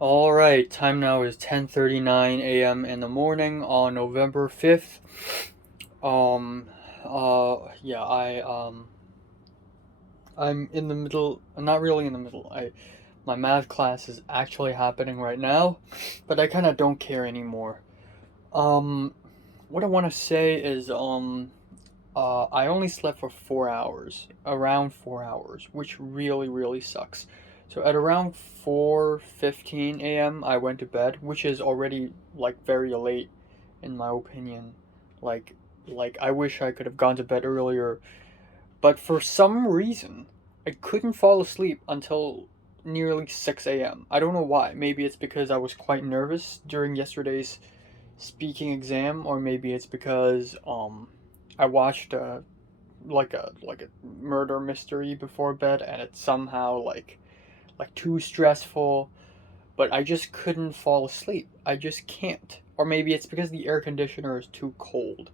Alright, time now is 10:39 a.m. in the morning on November 5th. Um, yeah, I'm in the middle, not really in the middle. My math class is actually happening right now, but I kind of don't care anymore. Um, what I want to say is, I only slept for 4 hours, around 4 hours, which really, really sucks. So at around 4:15 a.m., I went to bed, which is already like very late, in my opinion. Like, like I wish I could have gone to bed earlier, but for some reason, I couldn't fall asleep until nearly 6 a.m. I don't know why. Maybe it's because I was quite nervous during yesterday's speaking exam, or maybe it's because I watched a murder mystery before bed, and it's somehow like too stressful, but I just couldn't fall asleep. I just can't. Or maybe it's because the air conditioner is too cold,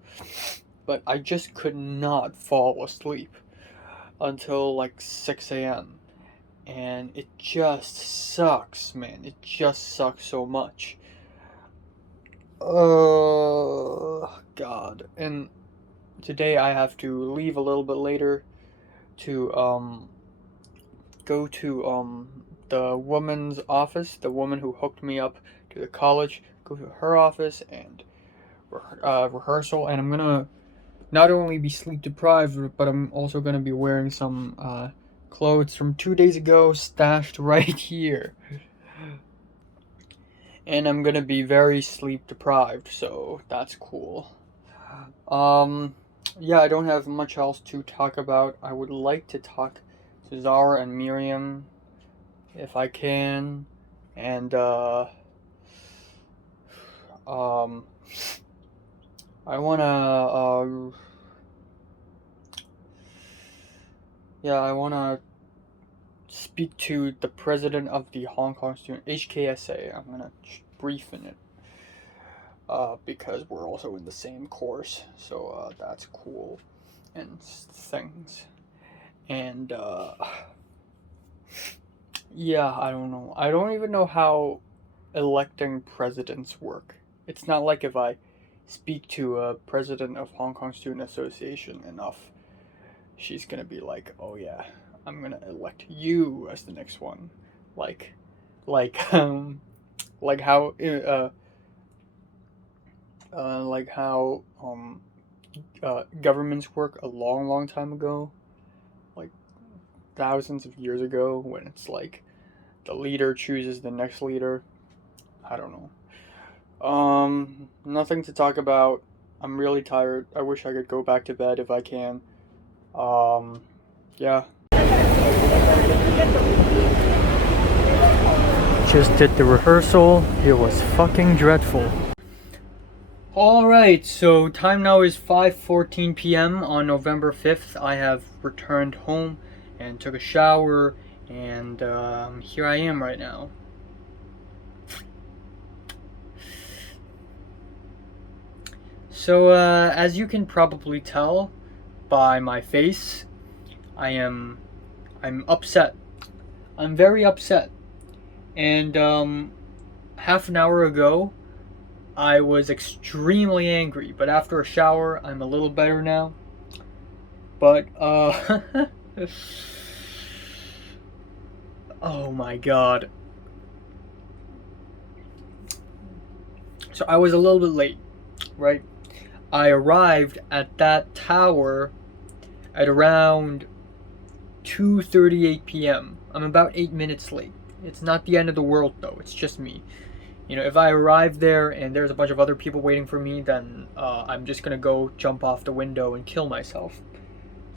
but I just could not fall asleep until like 6 a.m. And it just sucks, man. It just sucks so much. Oh god. And today I have to leave a little bit later to go to the woman's office, the woman who hooked me up to the college, go to her office and rehearsal, and I'm gonna not only be sleep deprived, but I'm also gonna be wearing some clothes from 2 days ago stashed right here. And I'm gonna be very sleep deprived, so that's cool. Um, yeah, I don't have much else to talk about. I would like to talk to Zara and Miriam if I can, and um, I wanna speak to the president of the Hong Kong student HKSA. I'm gonna brief in it, because we're also in the same course, so that's cool and things. And yeah, I don't know. I don't even know how electing presidents work. It's not like if I speak to a president of Hong Kong Student Association enough, she's gonna be like, "Oh yeah, I'm gonna elect you as the next one," like, like like how like how governments work a long, long time ago, like thousands of years ago, when it's like the leader chooses the next leader. I don't know. Nothing to talk about. I'm really tired. I wish I could go back to bed if I can. Um, yeah. Just did the rehearsal. It was fucking dreadful. Alright, so time now is 5:14 p.m. on November 5th. I have returned home and took a shower, and here I am right now. So, as you can probably tell by my face, I'm upset. I'm very upset. And half an hour ago, I was extremely angry, but after a shower, I'm a little better now. But oh my god. So I was a little bit late, right? I arrived at that tower at around 2:38 p.m. I'm about 8 minutes late. It's not the end of the world though. It's just me. You know, if I arrive there and there's a bunch of other people waiting for me, then I'm just gonna go jump off the window and kill myself.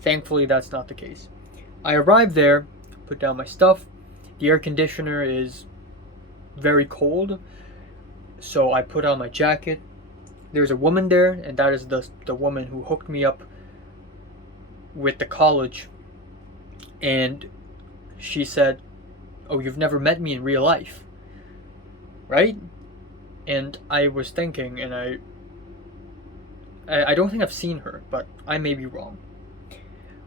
Thankfully, that's not the case. I arrive there, put down my stuff. The air conditioner is very cold, so I put on my jacket. There's a woman there, and that is the woman who hooked me up with the college. And she said, "Oh, you've never met me in real life, right?" And I was thinking, and I don't think I've seen her, but I may be wrong.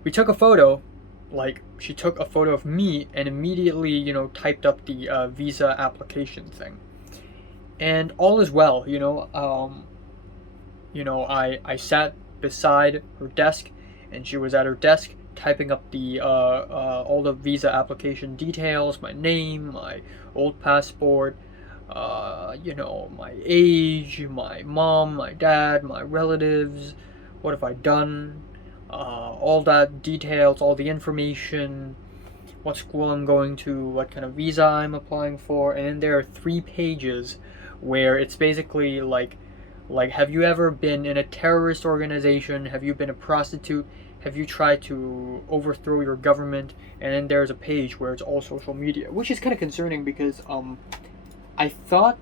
We took a photo, like she took a photo of me and immediately, typed up the visa application thing. And all is well, I sat beside her desk, and she was at her desk typing up the all the visa application details, my name, my old passport, my age, my mom, my dad, my relatives, what have I done, all that details, all the information, what school I'm going to, what kind of visa I'm applying for, and then there are 3 pages where it's basically like, have you ever been in a terrorist organization? Have you been a prostitute? Have you tried to overthrow your government? And then there's a page where it's all social media, which is kind of concerning because I thought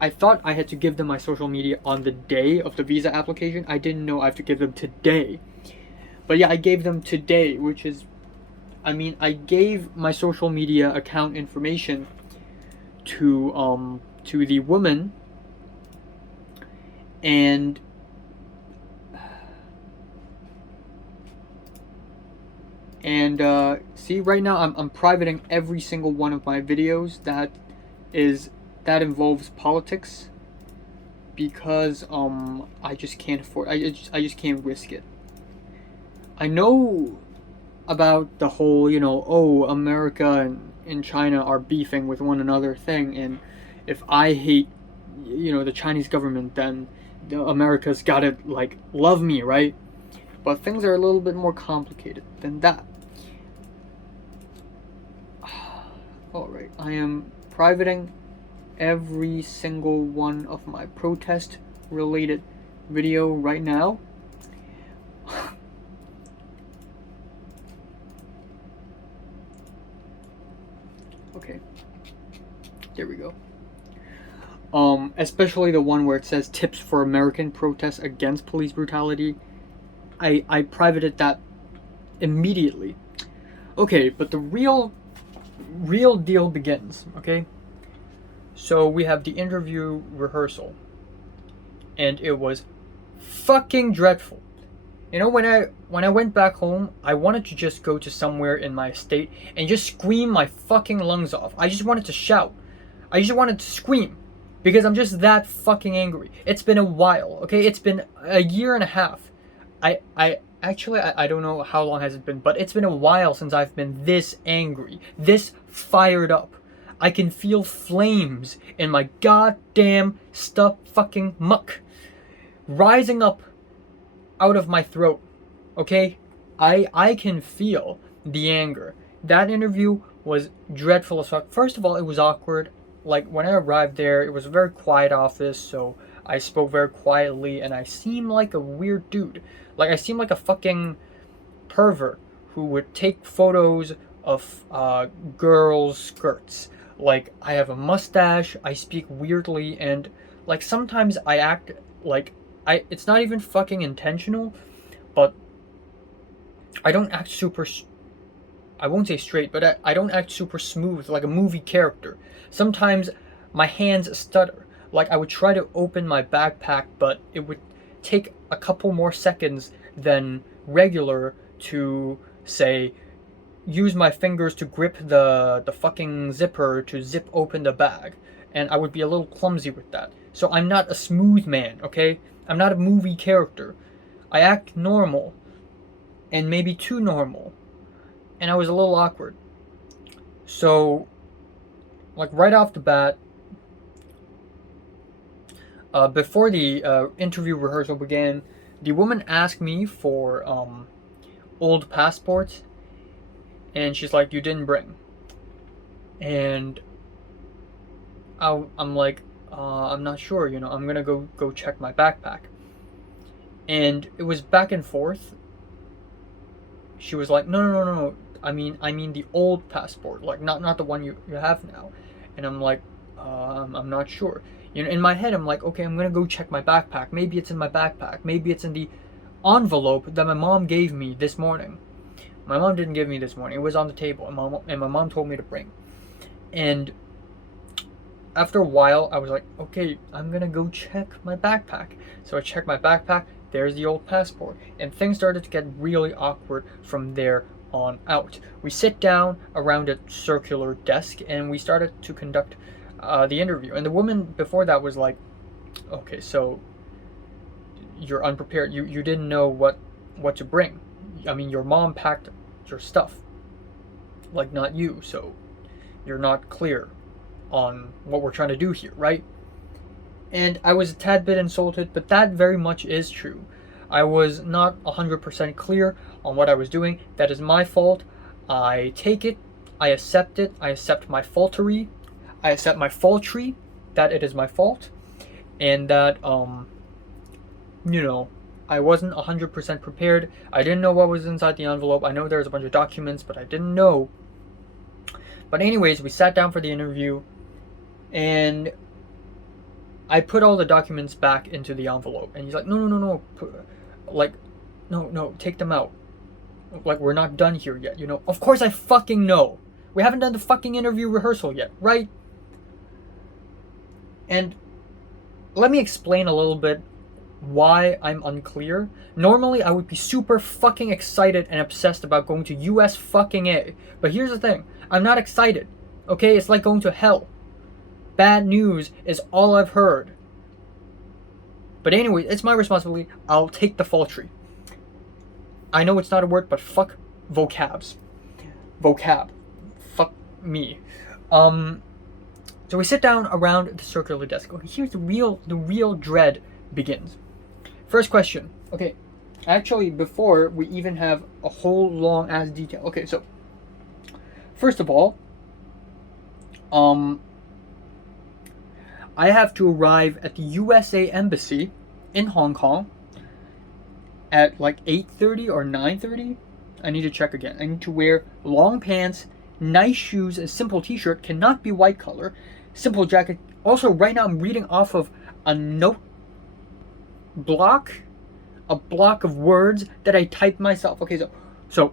I had to give them my social media on the day of the visa application. I didn't know I have to give them today. But yeah, I gave them today, which is, I gave my social media account information to the woman, and see, right now I'm privating every single one of my videos that involves politics, because I just can't afford, I just can't risk it. I know about the whole, America and China are beefing with one another thing, and if I hate, the Chinese government, then America's gotta, love me, right? But things are a little bit more complicated than that. Alright, I am privating every single one of my protest-related video right now. Okay, there we go. Especially the one where it says tips for American protests against police brutality. I privated that immediately. Okay, but the real deal begins, okay? So we have the interview rehearsal, and it was fucking dreadful. When I went back home, I wanted to just go to somewhere in my state and just scream my fucking lungs off. I just wanted to shout. I just wanted to scream, because I'm just that fucking angry. It's been a while, okay? It's been a year and a half. I don't know how long has it been, but it's been a while since I've been this angry, this fired up. I can feel flames in my goddamn stuff fucking muck rising up out of my throat, okay? I can feel the anger. That interview was dreadful as fuck. First of all, it was awkward. Like, when I arrived there, it was a very quiet office, so I spoke very quietly, and I seemed like a weird dude. Like, I seemed like a fucking pervert who would take photos of girls' skirts. Like, I have a mustache, I speak weirdly, and, like, sometimes I act like, it's not even fucking intentional, but I don't act super, I won't say straight, but I don't act super smooth, like a movie character. Sometimes my hands stutter. Like, I would try to open my backpack, but it would take a couple more seconds than regular to, say, use my fingers to grip the fucking zipper to zip open the bag. And I would be a little clumsy with that. So I'm not a smooth man, okay? I'm not a movie character. I act normal. And maybe too normal. And I was a little awkward. So, like, right off the bat, before the interview rehearsal began, the woman asked me for old passports, and she's like, "You didn't bring." And I'm like, I'm not sure, I'm gonna go check my backpack. And it was back and forth. She was like, no. I mean the old passport, like not the one you have now. And I'm like, I'm not sure. In my head, I'm like, okay, I'm gonna go check my backpack. Maybe it's in my backpack. Maybe it's in the envelope that my mom gave me this morning. My mom didn't give me this morning. It was on the table, and my mom told me to bring. And after a while, I was like, okay, I'm gonna go check my backpack. So I checked my backpack. There's the old passport. And things started to get really awkward from there on out. We sit down around a circular desk and we started to conduct the interview. And the woman before that was like, okay, so you're unprepared. You didn't know what to bring. I mean, your mom packed your stuff, like not you, so you're not clear on what we're trying to do here, right? And I was a tad bit insulted, but that very much is true. I was not 100% clear on what I was doing. That is my fault. I take it. I accept it. I accept my faultery. I accept my faultry, that it is my fault. And that, I wasn't 100% prepared. I didn't know what was inside the envelope. I know there's a bunch of documents, but I didn't know. But anyways, we sat down for the interview, and I put all the documents back into the envelope. And he's like, no. No, take them out. Like, we're not done here yet, Of course I fucking know. We haven't done the fucking interview rehearsal yet, right? And let me explain a little bit why I'm unclear. Normally, I would be super fucking excited and obsessed about going to US fucking A. But here's the thing. I'm not excited. Okay? It's like going to hell. Bad news is all I've heard. But anyway, it's my responsibility. I'll take the faultry. I know it's not a word, but fuck vocabs. Vocab. Fuck me. So we sit down around the circular desk. Okay, here's the real dread begins. First question. Okay, actually, before we even have a whole long ass detail. Okay, so first of all, I have to arrive at the USA Embassy in Hong Kong at like 8:30 or 9:30. I need to check again. I need to wear long pants, nice shoes, a simple t-shirt, cannot be white color, simple jacket. Also, right now I'm reading off of a note block, a block of words that I typed myself. Okay, so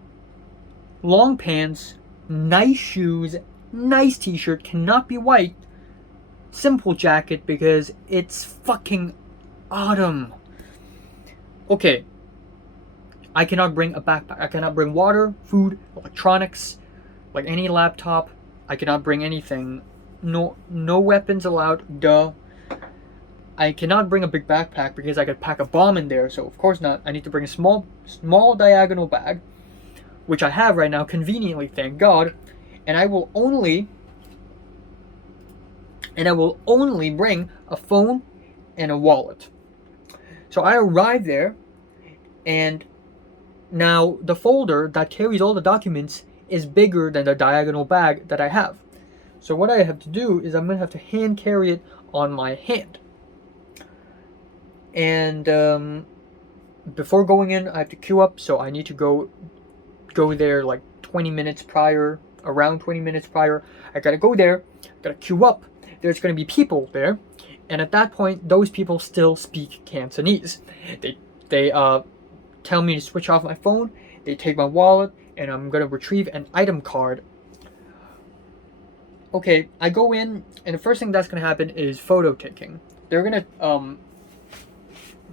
long pants, nice shoes, nice t-shirt, cannot be white, simple jacket because it's fucking autumn. Okay, I cannot bring a backpack. I cannot bring water, food, electronics, like any laptop. I cannot bring anything. No weapons allowed. Duh. I cannot bring a big backpack because I could pack a bomb in there. So of course not. I need to bring a small diagonal bag, which I have right now conveniently, thank God. And I will only bring a phone and a wallet. So I arrive there, and now the folder that carries all the documents is bigger than the diagonal bag that I have. So what I have to do is I'm going to have to hand carry it on my hand. And before going in, I have to queue up, so I need to go there like 20 minutes prior, around 20 minutes prior. I gotta go there, gotta queue up. There's gonna be people there, and at that point, those people still speak Cantonese. They tell me to switch off my phone. They take my wallet, and I'm gonna retrieve an item card. Okay, I go in, and the first thing that's gonna happen is photo taking. They're gonna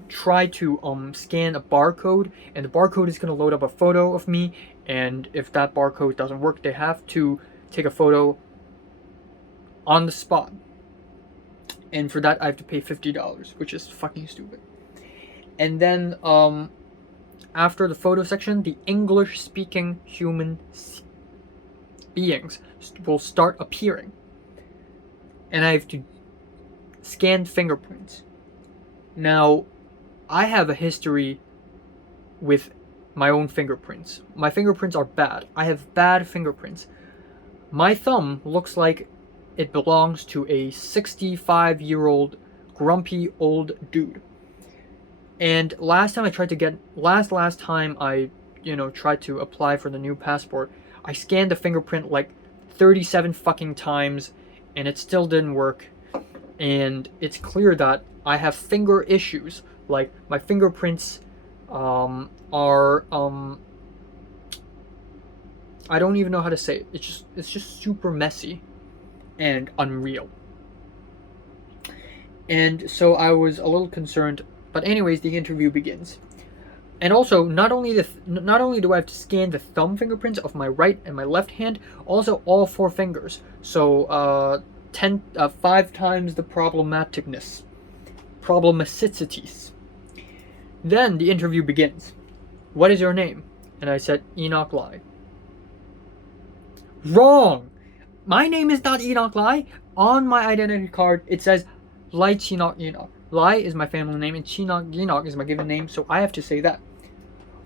try to scan a barcode, and the barcode is gonna load up a photo of me. And if that barcode doesn't work, they have to take a photo on the spot. And for that, I have to pay $50, which is fucking stupid. And then after the photo section, the English-speaking human beings will start appearing. And I have to scan fingerprints. Now, I have a history with my own fingerprints. My fingerprints are bad. I have bad fingerprints. My thumb looks like it belongs to a 65-year-old grumpy old dude. And last time I tried to get last time I tried to apply for the new passport, I scanned the fingerprint like 37 fucking times and it still didn't work. And it's clear that I have finger issues. Like my fingerprints are I don't even know how to say it. It's just super messy and unreal. And so I was a little concerned, but anyways, the interview begins. And also, not only do I have to scan the thumb fingerprints of my right and my left hand, also all 4 fingers. So 5 times the problematicities. Then the interview begins. What is your name? And I said, Enoch Lai. Wrong! My name is not Enoch Lai. On my identity card, it says Lai Chinok Enoch. Lai is my family name, and Chinok Enoch is my given name, so I have to say that.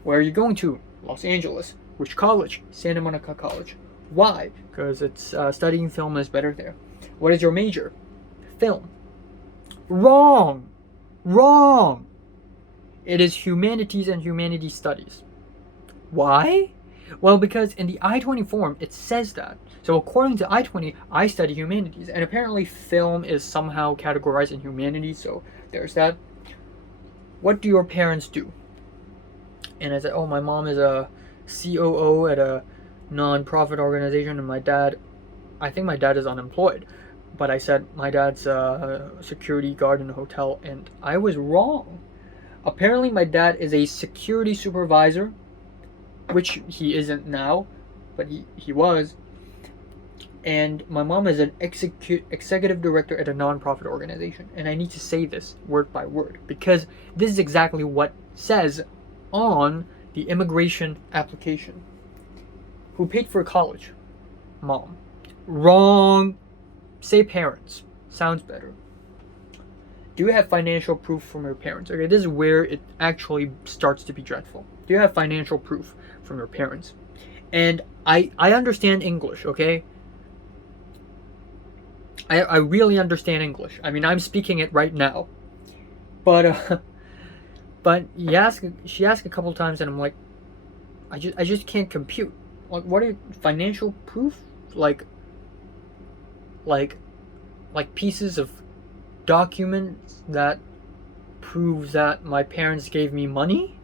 Where are you going to? Los Angeles. Which college? Santa Monica College. Why? Because it's studying film is better there. What is your major? Film. Wrong! Wrong! It is humanities and humanities studies. Why? Well, because in the I-20 form, it says that. So according to I-20, I study humanities, and apparently film is somehow categorized in humanities, so there's that. What do your parents do? And I said, oh, my mom is a COO at a non-profit organization, and I think my dad is unemployed. But I said my dad's a security guard in a hotel, and I was wrong. Apparently my dad is a security supervisor, which he isn't now, but he was. And my mom is an executive director at a non-profit organization. And I need to say this word by word, because this is exactly what says on the immigration application. Who paid for college? Mom. Wrong. Say parents. Sounds better. Do you have financial proof from your parents? Okay, this is where it actually starts to be dreadful. Do you have financial proof from your parents? And I understand English, okay? I really understand English. I mean, I'm speaking it right now. But she asked a couple times, and I'm like, I just can't compute. Like, what are financial proof? Like pieces of documents that proves that my parents gave me money?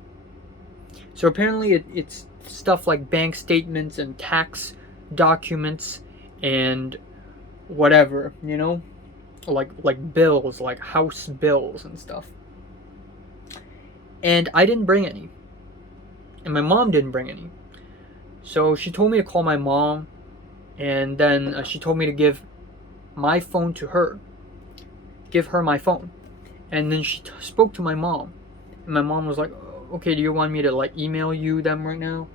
So apparently it's stuff like bank statements and tax documents and whatever, you know? Like bills, like house bills and stuff. And I didn't bring any. And my mom didn't bring any. So she told me to call my mom, and then she told me to give my phone to her. Give her my phone. And then she spoke to my mom. And my mom was like, okay, do you want me to like email you them right now?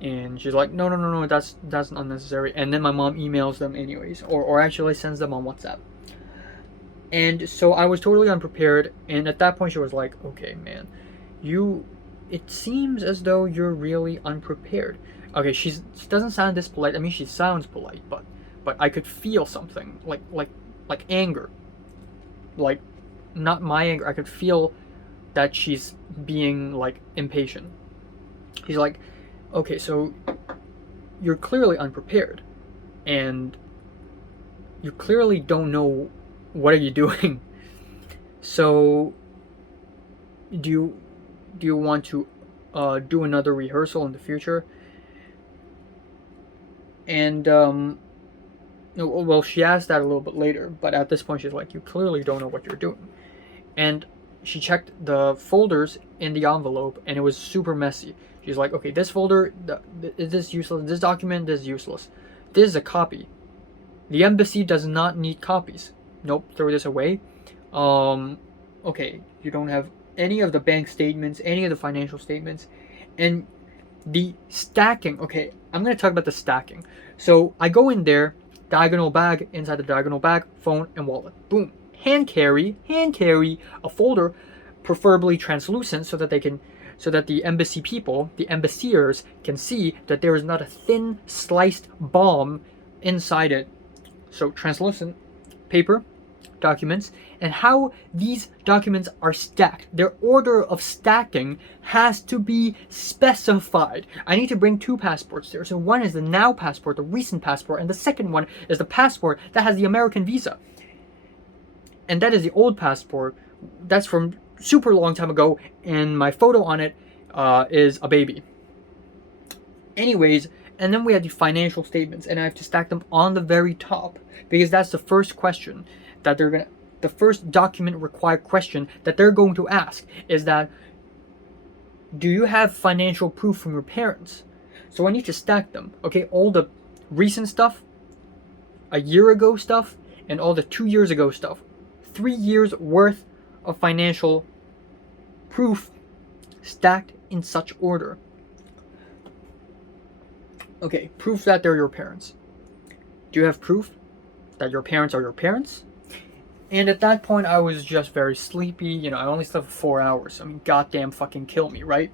And she's like, no, that's unnecessary. And then my mom emails them anyways, or actually sends them on WhatsApp. And so I was totally unprepared, and at that point she was like, okay, man, it seems as though you're really unprepared. Okay, she doesn't sound this polite. I mean, she sounds polite, but I could feel something, like anger. Like, not my anger, I could feel that she's being, like, impatient. She's like, okay, so you're clearly unprepared, and you clearly don't know what are you doing. So do you want to do another rehearsal in the future? And well, she asked that a little bit later, but at this point she's like, you clearly don't know what you're doing. And she checked the folders in the envelope, and it was super messy. She's like, okay, this folder, is this useless? This document is useless. This is a copy. The embassy does not need copies. Nope, throw this away. Okay, you don't have any of the bank statements, any of the financial statements, and the stacking. Okay, I'm going to talk about the stacking. So I go in there, diagonal bag, inside the diagonal bag, phone and wallet. Boom. Hand carry a folder, preferably translucent, so that the embassy people, the embassiers, can see that there is not a thin sliced bomb inside it. So translucent paper, documents, and how these documents are stacked. Their order of stacking has to be specified. I need to bring 2 passports there. So one is the now passport, the recent passport, and the second one is the passport that has the American visa. And that is the old passport. That's from super long time ago, and my photo on it is a baby. Anyways, and then we have the financial statements, and I have to stack them on the very top, because that's the first question that the first document required question that they're going to ask is that, do you have financial proof from your parents? So I need to stack them. Okay, all the recent stuff, a year ago stuff, and all the 2 years ago stuff. 3 years worth of financial proof stacked in such order. Okay, proof that they're your parents. Do you have proof that your parents are your parents? And at that point, I was just very sleepy. You know, I only slept for 4 hours. I mean, goddamn fucking kill me, right?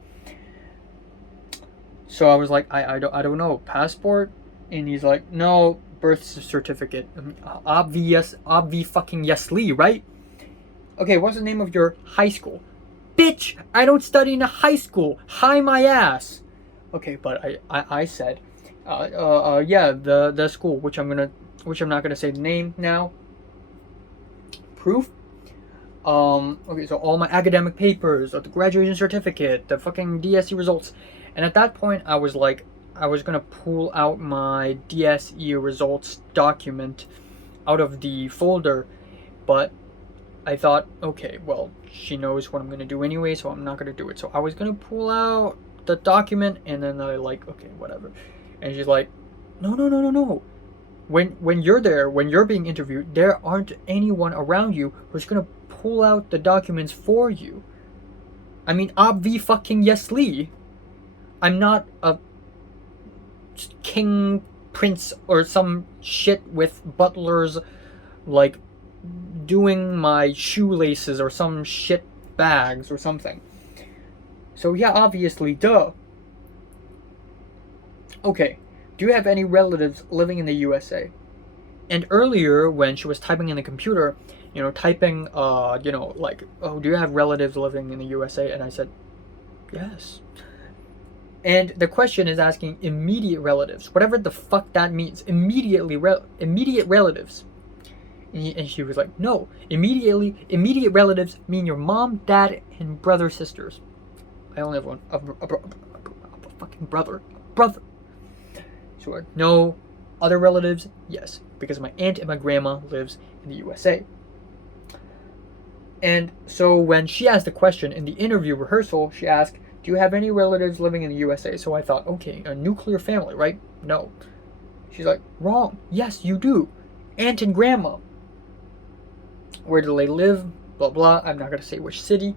So I was like, I don't know, passport? And he's like, no, birth certificate. I mean, obvi fucking yesly, right? Okay, what's the name of your high school? Bitch, I don't study in a high school. Hi my ass. Okay, but I said, yeah, the school, which I'm not gonna say the name now. Proof. Okay, so all my academic papers, the graduation certificate, the fucking DSE results, and at that point I was like, I was gonna pull out my DSE results document out of the folder, but I thought, okay, well, she knows what I'm gonna do anyway, so I'm not gonna do it. So I was gonna pull out the document, and then I like, okay, whatever. And she's like, no. When you're there, when you're being interviewed, there aren't anyone around you who's gonna pull out the documents for you. I mean, obvi fucking yesly. I'm not a king, prince, or some shit with butlers, like, doing my shoelaces or some shit bags or something. So yeah, obviously, duh. Okay, do you have any relatives living in the USA? And earlier, when she was typing in the computer, typing, like, oh, do you have relatives living in the USA? And I said, yes. And the question is asking immediate relatives, whatever the fuck that means. Immediate relatives. And she was like, no, immediate relatives mean your mom, dad, and brother, sisters. I only have one, a fucking brother. So no other relatives, yes, because my aunt and my grandma lives in the USA. And so when she asked the question in the interview rehearsal, she asked, do you have any relatives living in the USA? So I thought, okay, a nuclear family, right? No. She's like, wrong. Yes, you do. Aunt and grandma. Where do they live? Blah, blah. I'm not going to say which city.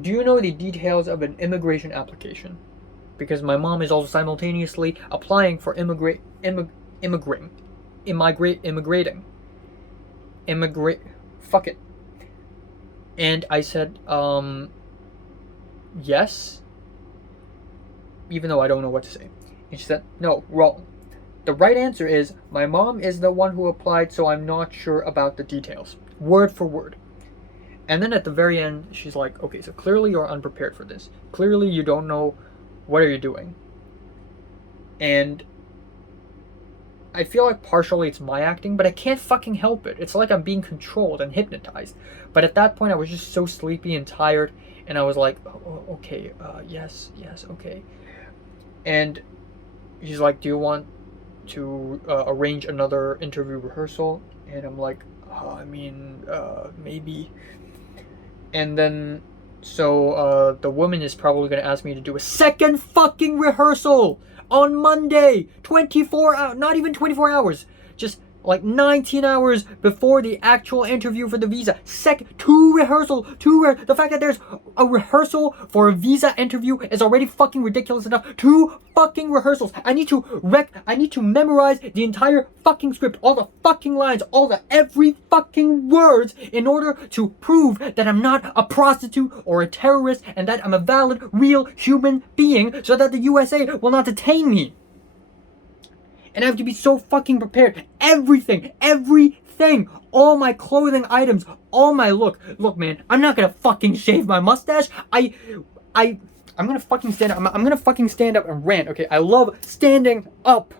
Do you know the details of an immigration application? Because my mom is also simultaneously applying for immigrating. Fuck it. And I said, yes. Even though I don't know what to say. And she said, no, wrong. The right answer is, my mom is the one who applied, so I'm not sure about the details. Word for word. And then at the very end, she's like, okay, so clearly you're unprepared for this. Clearly you don't know what are you doing. And I feel like partially it's my acting, but I can't fucking help it. It's like I'm being controlled and hypnotized. But at that point, I was just so sleepy and tired, and I was like, oh, okay, yes, okay. And she's like, do you want to arrange another interview rehearsal? And I'm like, maybe. And then, so the woman is probably going to ask me to do a second fucking rehearsal on Monday. 24 hours, not even 24 hours, just like 19 hours before the actual interview for the visa. The fact that there's a rehearsal for a visa interview is already fucking ridiculous enough. 2 fucking rehearsals. I need to memorize the entire fucking script, all the fucking lines, every fucking words, in order to prove that I'm not a prostitute or a terrorist, and that I'm a valid, real human being, so that the USA will not detain me. And I have to be so fucking prepared. Everything, all my clothing items, all my look, man, I'm not gonna fucking shave my mustache. I'm gonna fucking stand up. I'm gonna fucking stand up and rant, okay? I love standing up.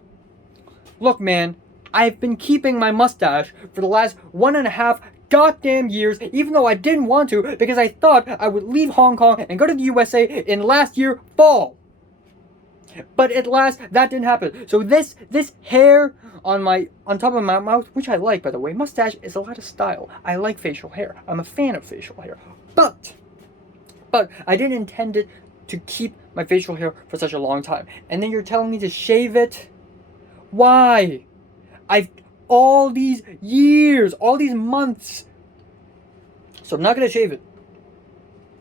Look, man, I've been keeping my mustache for the last 1.5 goddamn years, even though I didn't want to, because I thought I would leave Hong Kong and go to the USA in last year fall. But at last, that didn't happen. So this hair on top of my mouth, which I like, by the way, mustache is a lot of style. I like facial hair. I'm a fan of facial hair. But But I didn't intend it to keep my facial hair for such a long time. And then you're telling me to shave it? Why? I've all these years, all these months. So I'm not gonna shave it.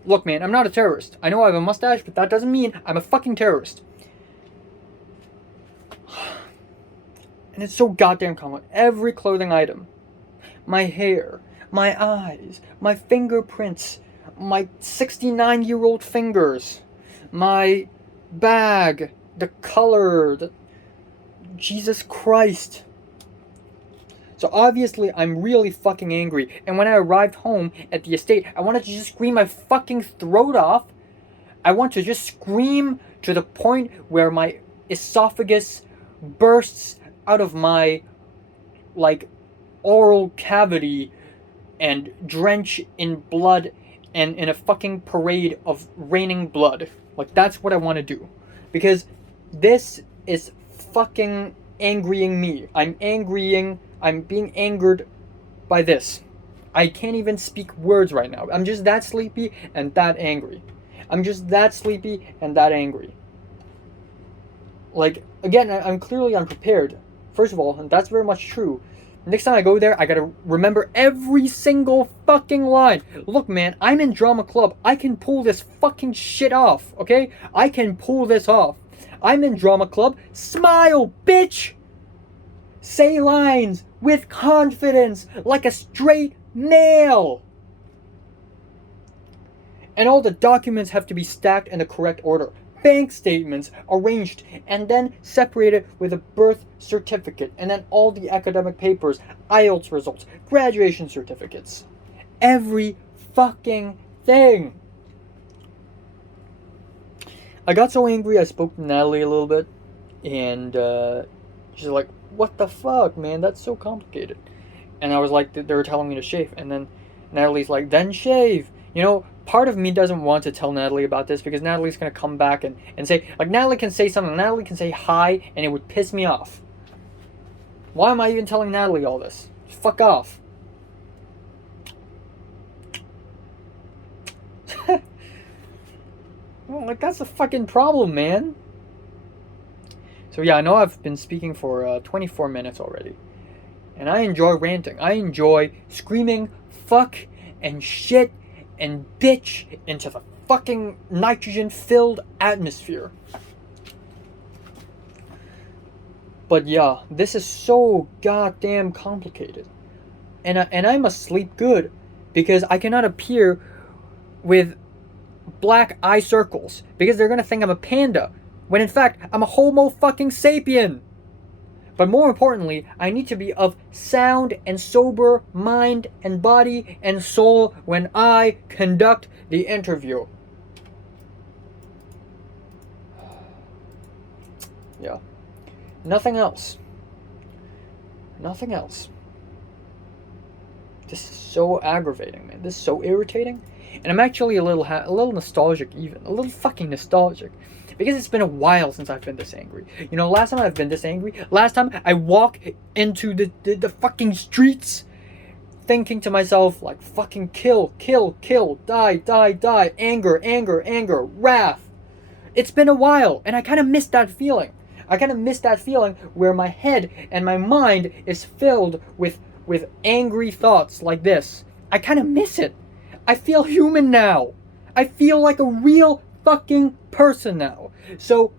Look, man, I'm not a terrorist. I know I have a mustache, but that doesn't mean I'm a fucking terrorist. And it's so goddamn common. Every clothing item, my hair, my eyes, my fingerprints, my 69-year-old fingers, my bag, the color, Jesus Christ. So obviously I'm really fucking angry, and when I arrived home at the estate, I wanted to just scream my fucking throat off. I want to just scream to the point where my esophagus bursts out of my, like, oral cavity and drench in blood and in a fucking parade of raining blood. Like, that's what I want to do. Because this is fucking angrying me. I'm being angered by this. I can't even speak words right now. I'm just that sleepy and that angry. I'm just that sleepy and that angry. Like, again, I'm clearly unprepared. First of all, and that's very much true. Next time I go there, I gotta remember every single fucking line. Look, man, I'm in drama club. I can pull this fucking shit off, okay? I can pull this off. I'm in drama club. Smile, bitch! Say lines with confidence, like a straight male. And all the documents have to be stacked in the correct order. Bank statements arranged and then separated with a birth certificate, and then all the academic papers, IELTS results, graduation certificates. Every fucking thing. I got so angry I spoke to Natalie a little bit, and she's like, what the fuck, man, that's so complicated. And I was like, they were telling me to shave, and then Natalie's like, then shave. You know, part of me doesn't want to tell Natalie about this because Natalie's going to come back and say, like, Natalie can say something, Natalie can say hi, and it would piss me off. Why am I even telling Natalie all this? Just fuck off. Well, like, that's the fucking problem, man. So yeah, I know I've been speaking for 24 minutes already. And I enjoy ranting. I enjoy screaming fuck and shit and bitch into the fucking nitrogen-filled atmosphere. But yeah, this is so goddamn complicated. And I must sleep good because I cannot appear with black eye circles because they're gonna think I'm a panda when in fact I'm a homo fucking sapien. But more importantly, I need to be of sound and sober mind and body and soul when I conduct the interview. Yeah. Nothing else. Nothing else. This is so aggravating, man. This is so irritating. And I'm actually a little nostalgic even. A little fucking nostalgic. Because it's been a while since I've been this angry. You know, last time I've been this angry, last time I walk into the fucking streets thinking to myself, like, fucking kill, kill, kill, die, die, die, anger, anger, anger, wrath. It's been a while, and I kind of miss that feeling. I kind of miss that feeling where my head and my mind is filled with angry thoughts like this. I kind of miss it. I feel human now. I feel like a real fucking person now. So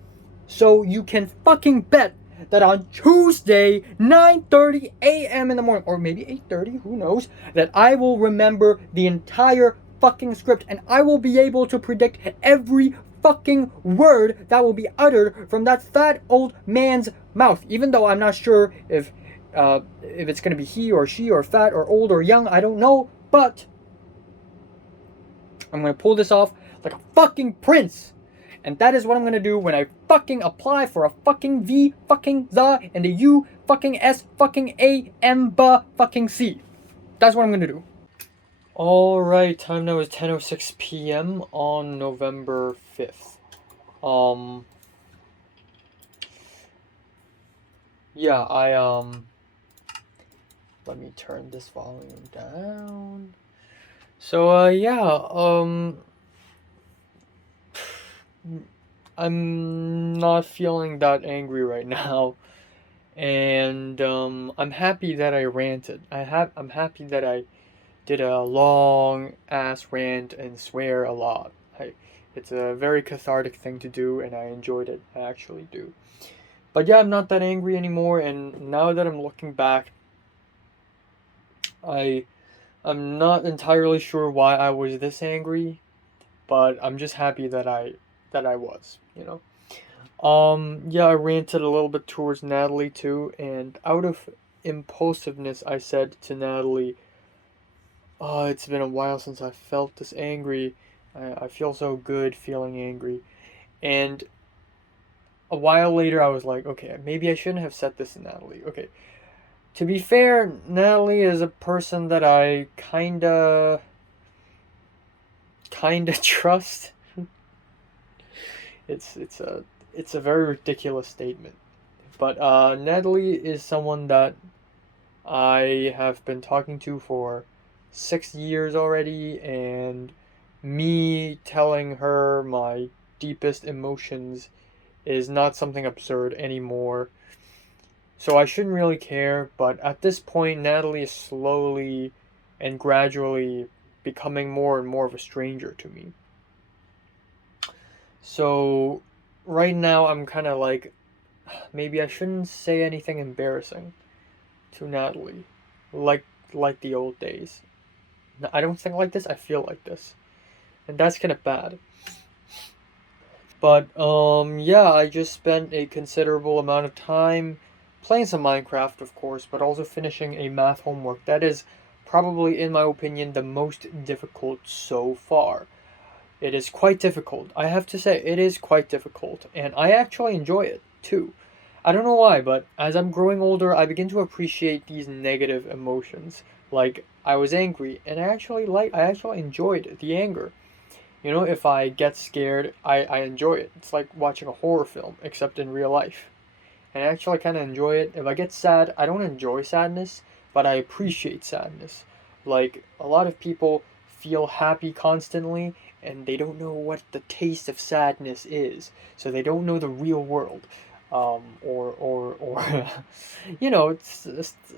you can fucking bet that on Tuesday, 9:30 a.m. in the morning, or maybe 8:30, who knows, that I will remember the entire fucking script, and I will be able to predict every fucking word that will be uttered from that fat old man's mouth, even though I'm not sure if it's going to be he or she or fat or old or young, I don't know, but I'm going to pull this off like a fucking prince. And that is what I'm going to do when I fucking apply for a fucking V fucking za and a U fucking S fucking A M B fucking C. That's what I'm going to do. Alright, time now is 10:06 p.m. on November 5th. Yeah, let me turn this volume down. So, I'm not feeling that angry right now, and I'm happy that I ranted. I'm happy that I did a long ass rant and swear a lot. It's a very cathartic thing to do, and I enjoyed it. I actually do. But yeah, I'm not that angry anymore, and now that I'm looking back, I I'm not entirely sure why I was this angry, but I'm just happy that I was, you know. Yeah, I ranted a little bit towards Natalie too, and out of impulsiveness, I said to Natalie, "Oh, it's been a while since I felt this angry. I feel so good feeling angry." And a while later, I was like, "Okay, maybe I shouldn't have said this to Natalie." Okay, to be fair, Natalie is a person that I kinda trust. It's a very ridiculous statement. But Natalie is someone that I have been talking to for 6 years already, and me telling her my deepest emotions is not something absurd anymore. So I shouldn't really care, but at this point, Natalie is slowly and gradually becoming more and more of a stranger to me. So right now, I'm kind of like, maybe I shouldn't say anything embarrassing to Natalie, like like the old days. I don't think like this. I feel like this, and that's kind of bad. But yeah, I just spent a considerable amount of time playing some Minecraft, of course, but also finishing a math homework. That is probably, in my opinion, the most difficult so far. It is quite difficult. I have to say, it is quite difficult, and I actually enjoy it too. I don't know why, but as I'm growing older, I begin to appreciate these negative emotions. Like I was angry, and I actually enjoyed the anger. You know, if I get scared, I enjoy it. It's like watching a horror film, except in real life. And I actually kind of enjoy it. If I get sad, I don't enjoy sadness, but I appreciate sadness. Like, a lot of people feel happy constantly, and they don't know what the taste of sadness is. So they don't know the real world. Or it's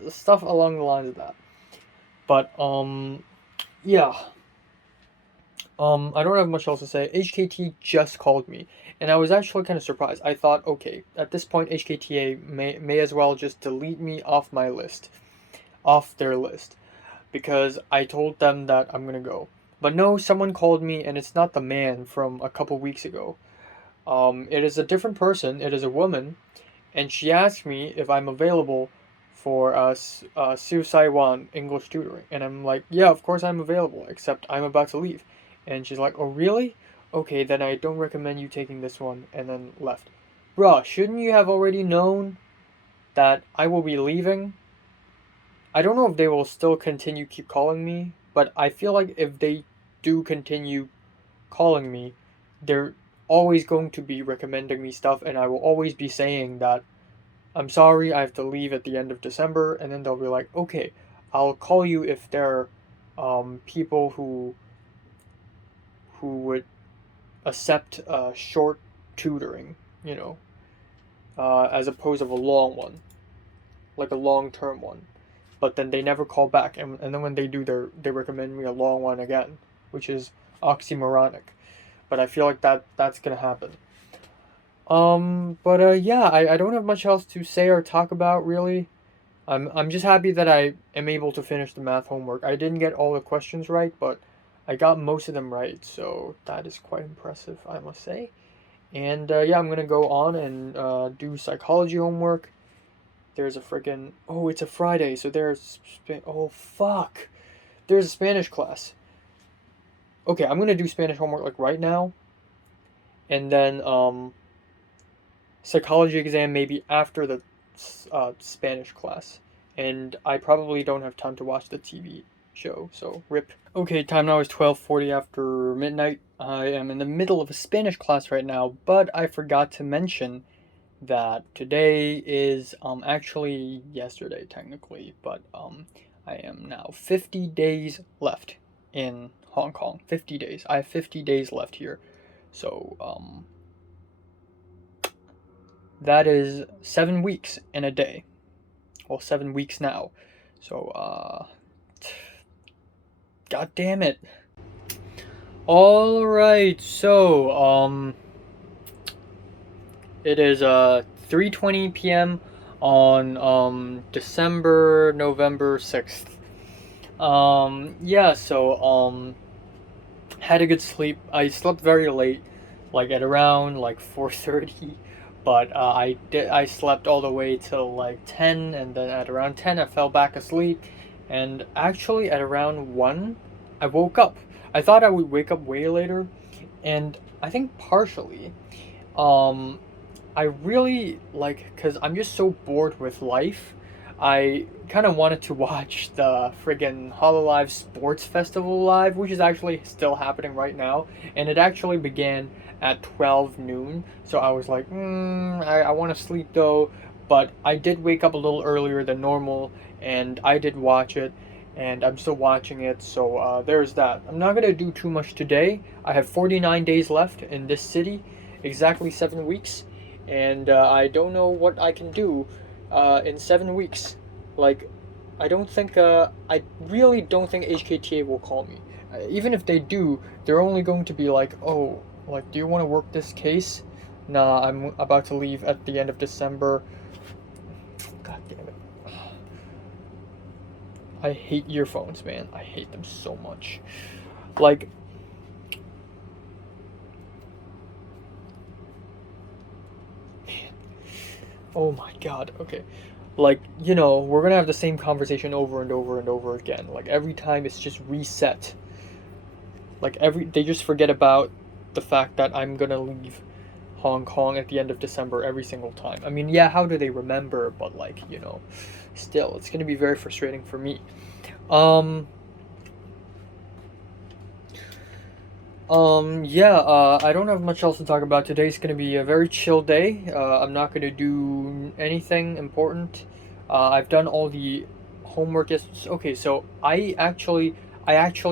stuff along the lines of that. But, yeah, I don't have much else to say. HKT just called me, and I was actually kind of surprised. I thought, okay, at this point, HKTA may as well just delete me off their list, because I told them that I'm gonna go. But no, someone called me, and it's not the man from a couple weeks ago. It is a different person. It is a woman, and she asked me if I'm available for Su Saiwan English tutoring, and I'm like, yeah, of course I'm available, except I'm about to leave. And she's like, oh really? Okay, then I don't recommend you taking this one, and then left. Bruh, shouldn't you have already known that I will be leaving? I don't know if they will still keep calling me, but I feel like if they do continue calling me, they're always going to be recommending me stuff, and I will always be saying that I'm sorry, I have to leave at the end of December, and then they'll be like, okay, I'll call you if there are people who would accept short tutoring, you know, as opposed of a long one, like a long term one. But then they never call back, and then when they do, they recommend me a long one again, which is oxymoronic. But I feel like that's gonna happen. But yeah, I don't have much else to say or talk about really. I'm just happy that I am able to finish the math homework. I didn't get all the questions right, but I got most of them right, so that is quite impressive, I must say. And yeah, I'm gonna go on and do psychology homework. There's a freaking it's a Friday, so oh fuck, there's a Spanish class. Okay, I'm gonna do Spanish homework like right now, and then psychology exam maybe after the Spanish class. And I probably don't have time to watch the TV show, so rip. Okay, time now is 12:40 after midnight. I am in the middle of a Spanish class right now, but I forgot to mention that today is actually yesterday technically, but I am now 50 days left in Hong Kong. 50 days. I have 50 days left here. So that is 7 weeks in a day. Well, 7 weeks now. So, god damn it. Alright, so, it is, 3:20 p.m. on, November 6th. Yeah, so, had a good sleep. I slept very late, like at around like 4:30, but I slept all the way till like 10, and then at around 10 I fell back asleep, and actually at around 1 I woke up. I thought I would wake up way later, and I think partially um I really like, because I'm just so bored with life. I kind of wanted to watch the friggin' Hololive Sports Festival live, which is actually still happening right now, and it actually began at 12 noon. So I was like, I want to sleep though, but I did wake up a little earlier than normal, and I did watch it, and I'm still watching it. So there's that. I'm not gonna do too much today. I have 49 days left in this city, exactly 7 weeks, and I don't know what I can do in 7 weeks. Like, I really don't think HKTA will call me. Even if they do, they're only going to be like, oh, like, do you want to work this case? Nah, I'm about to leave at the end of December. God damn it. I hate earphones, man. I hate them so much. Like, oh my god, okay. Like, we're gonna have the same conversation over and over and over again. Like, every time it's just reset. Like, they just forget about the fact that I'm gonna leave Hong Kong at the end of December every single time. I mean, yeah, how do they remember? But, like, still, it's gonna be very frustrating for me. Um, yeah, I don't have much else to talk about. Today's gonna be a very chill day. I'm not gonna do anything important. I've done all the homework. Okay, so I actually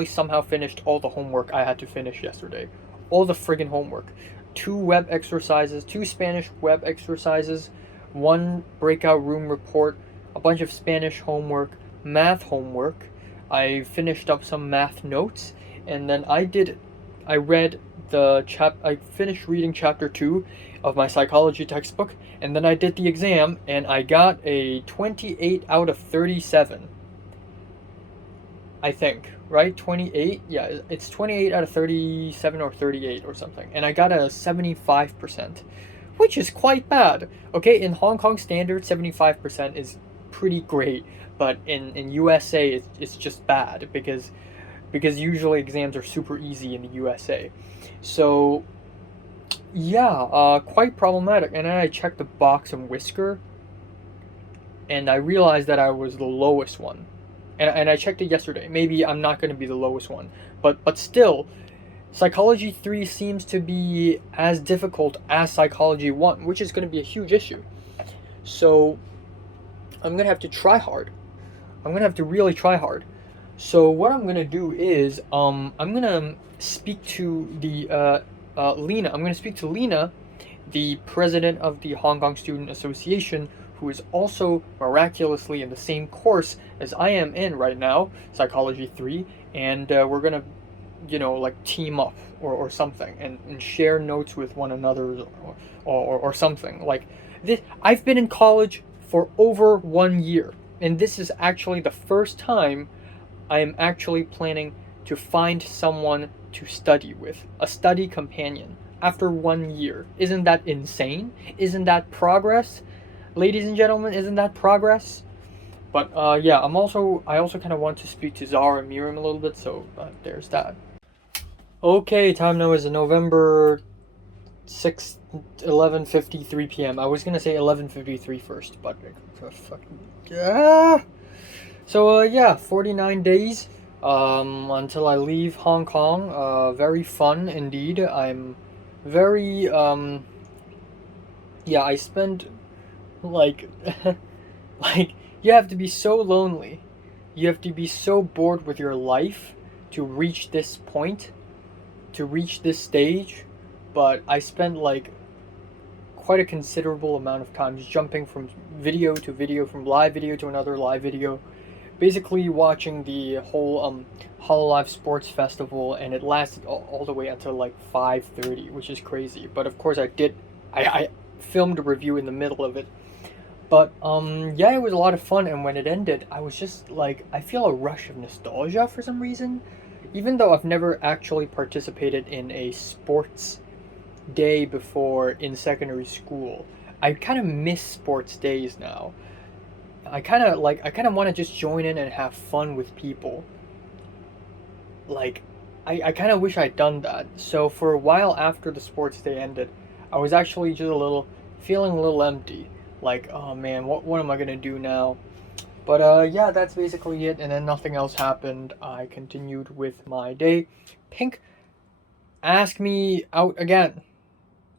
somehow finished all the homework I had to finish yesterday. All the friggin' homework. Two web exercises, two Spanish web exercises, one breakout room report, a bunch of Spanish homework, math homework. I finished up some math notes, and then I finished reading chapter 2 of my psychology textbook, and then I did the exam, and I got a 28 out of 37. I think, right? 28? Yeah, it's 28 out of 37 or 38 or something. And I got a 75%, which is quite bad. Okay, in Hong Kong standards, 75% is pretty great, but in USA, it's just bad because usually exams are super easy in the USA. So, yeah, quite problematic. And then I checked the box and whisker, and I realized that I was the lowest one. And I checked it yesterday. Maybe I'm not going to be the lowest one, but still, Psychology 3 seems to be as difficult as Psychology 1, which is going to be a huge issue. So, I'm going to have to try hard. I'm going to have to really try hard. So what I'm gonna do is I'm gonna speak to the Lena. I'm gonna speak to Lena, the president of the Hong Kong Student Association, who is also miraculously in the same course as I am in right now, Psychology 3, and we're gonna, like team up or something and share notes with one another or something. Like this, I've been in college for over 1 year, and this is actually the first time I am actually planning to find someone to study with, a study companion, after 1 year. Isn't that insane? Isn't that progress? Ladies and gentlemen, isn't that progress? But yeah, I also kind of want to speak to Zara and Miriam a little bit, so there's that. Okay, time now is November 6th, 11:53 p.m. I was gonna say 11:53 first, but yeah. So yeah, 49 days until I leave Hong Kong. Very fun indeed. I'm very yeah, I spent like like you have to be so lonely. You have to be so bored with your life to reach this point, to reach this stage. But I spent like quite a considerable amount of time, just jumping from video to video, from live video to another live video, basically watching the whole Hololive Sports Festival, and it lasted all the way until like 5:30, which is crazy. But of course, I filmed a review in the middle of it. But yeah, it was a lot of fun, and when it ended, I was just like, I feel a rush of nostalgia for some reason, even though I've never actually participated in a sports day before in secondary school. I kind of miss sports days now. I kind of want to just join in and have fun with people. Like, I kind of wish I'd done that. So for a while after the sports day ended, I was actually just feeling a little empty. Like, oh man, what am I gonna do now? But yeah, that's basically it. And then nothing else happened. I continued with my day. Pink asked me out again.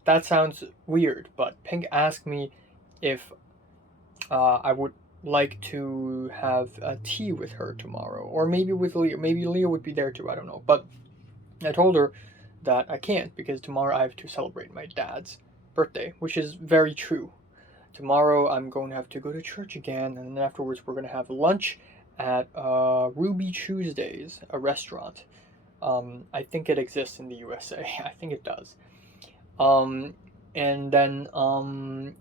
That sounds weird, but Pink asked me if I would like to have a tea with her tomorrow, or maybe with Leah. Maybe Leah would be there too. I don't know. But I told her that I can't because tomorrow I have to celebrate my dad's birthday, which is very true. Tomorrow I'm going to have to go to church again, and then afterwards we're going to have lunch at Ruby Tuesdays, a restaurant. I think it exists in the USA. I think it does. And then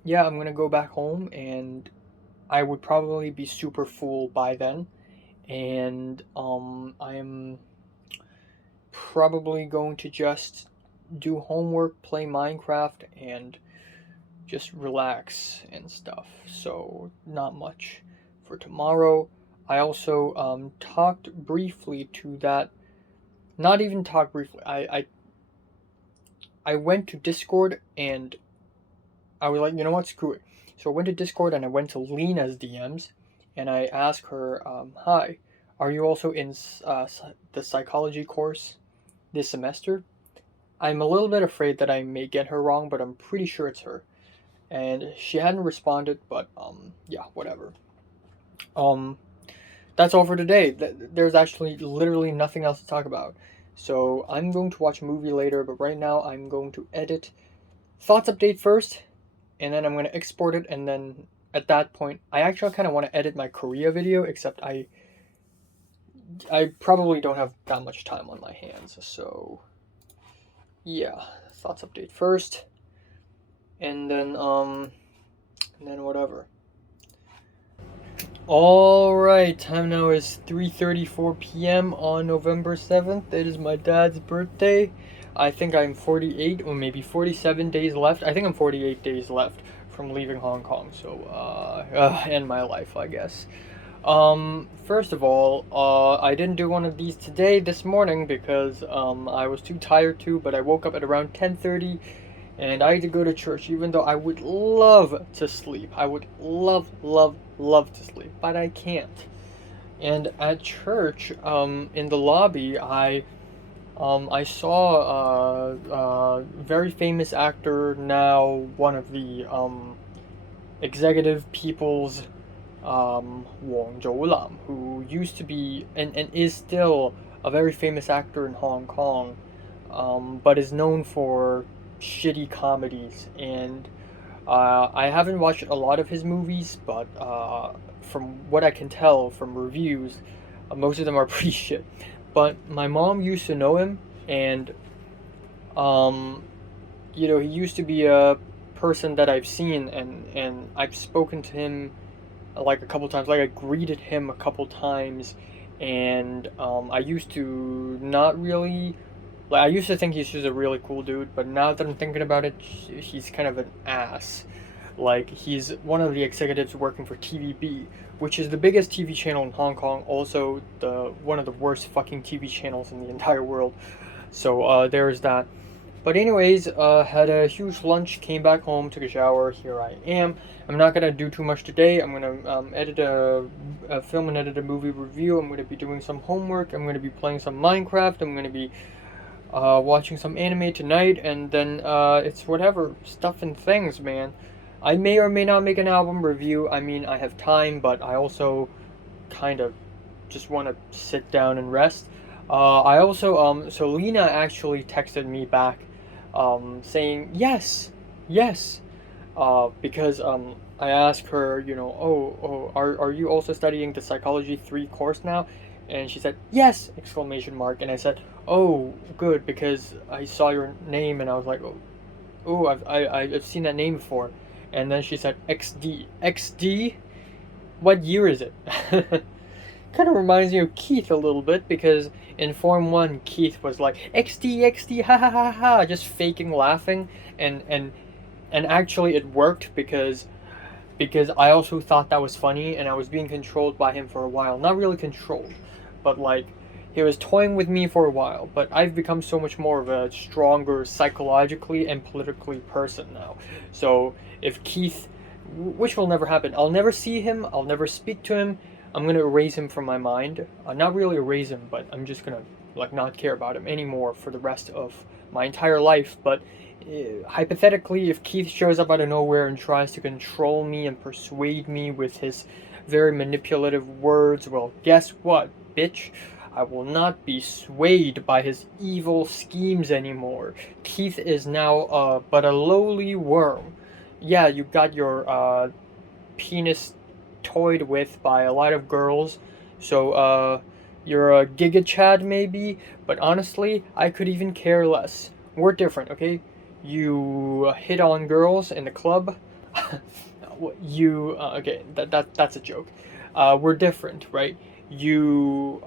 yeah, I'm going to go back home, and I would probably be super full by then. And I'm probably going to just do homework, play Minecraft, and just relax and stuff. So not much for tomorrow. I also talked briefly to that. Not even talked briefly. I went to Discord, and I was like, you know what, screw it. So I went to Discord and I went to Lena's DMs, and I asked her, hi, are you also in the psychology course this semester? I'm a little bit afraid that I may get her wrong, but I'm pretty sure it's her. And she hadn't responded, but yeah, whatever. That's all for today. There's actually literally nothing else to talk about. So I'm going to watch a movie later, but right now I'm going to edit Thoughts Update first, and then I'm going to export it, and then at that point, I actually kind of want to edit my Korea video, except I probably don't have that much time on my hands, so yeah, Thoughts Update first. And then whatever. Alright, time now is 3:34 p.m. on November 7th. It is my dad's birthday. I think I'm 48 or maybe 47 days left. I think I'm 48 days left from leaving Hong Kong, so end my life, I guess. First of all, I didn't do one of these this morning, because I was too tired to, but I woke up at around 10:30. And I had to go to church, even though I would love to sleep. I would love to sleep, but I can't. And at church, in the lobby, I saw a very famous actor, now one of the executive peoples, Wang Zhoulam, who used to be and is still a very famous actor in Hong Kong, but is known for shitty comedies. And I haven't watched a lot of his movies, but from what I can tell from reviews, most of them are pretty shit. But my mom used to know him, and he used to be a person that I've seen, and I've spoken to him like a couple times. Like, I greeted him a couple times, and I used to not really. Like, I used to think he's just a really cool dude, but now that I'm thinking about it, he's kind of an ass. Like, he's one of the executives working for TVB, which is the biggest TV channel in Hong Kong, also one of the worst fucking TV channels in the entire world. So there's that. But anyways, had a huge lunch, came back home, took a shower, here I am. I'm not gonna do too much today. I'm gonna edit a film and edit a movie review. I'm gonna be doing some homework. I'm gonna be playing some Minecraft. I'm gonna be watching some anime tonight, and then it's whatever, stuff and things, man. I may or may not make an album review. I mean, I have time, but I also kind of just want to sit down and rest. I also, so Lena actually texted me back saying, yes, because I asked her, are you also studying the Psychology 3 course now? And she said, yes! Exclamation mark. And I said, oh, good, because I saw your name and I was like, oh, I've seen that name before. And then she said, XD. XD? What year is it? Kind of reminds me of Keith a little bit because in Form 1, Keith was like, XD, XD, ha ha ha ha, just faking laughing. And actually it worked because I also thought that was funny and I was being controlled by him for a while. Not really controlled, but like he was toying with me for a while. But I've become so much more of a stronger psychologically and politically person now. So if Keith, which will never happen, I'll never see him, I'll never speak to him. I'm gonna erase him from my mind. Not really erase him, but I'm just gonna like not care about him anymore for the rest of my entire life. But hypothetically, if Keith shows up out of nowhere and tries to control me and persuade me with his very manipulative words, well, guess what, bitch? I will not be swayed by his evil schemes anymore. Keith is now but a lowly worm. Yeah, you got your penis toyed with by a lot of girls, so you're a Giga Chad maybe, but honestly, I could even care less. We're different, okay? You hit on girls in the club. Okay, that's a joke. We're different, right? You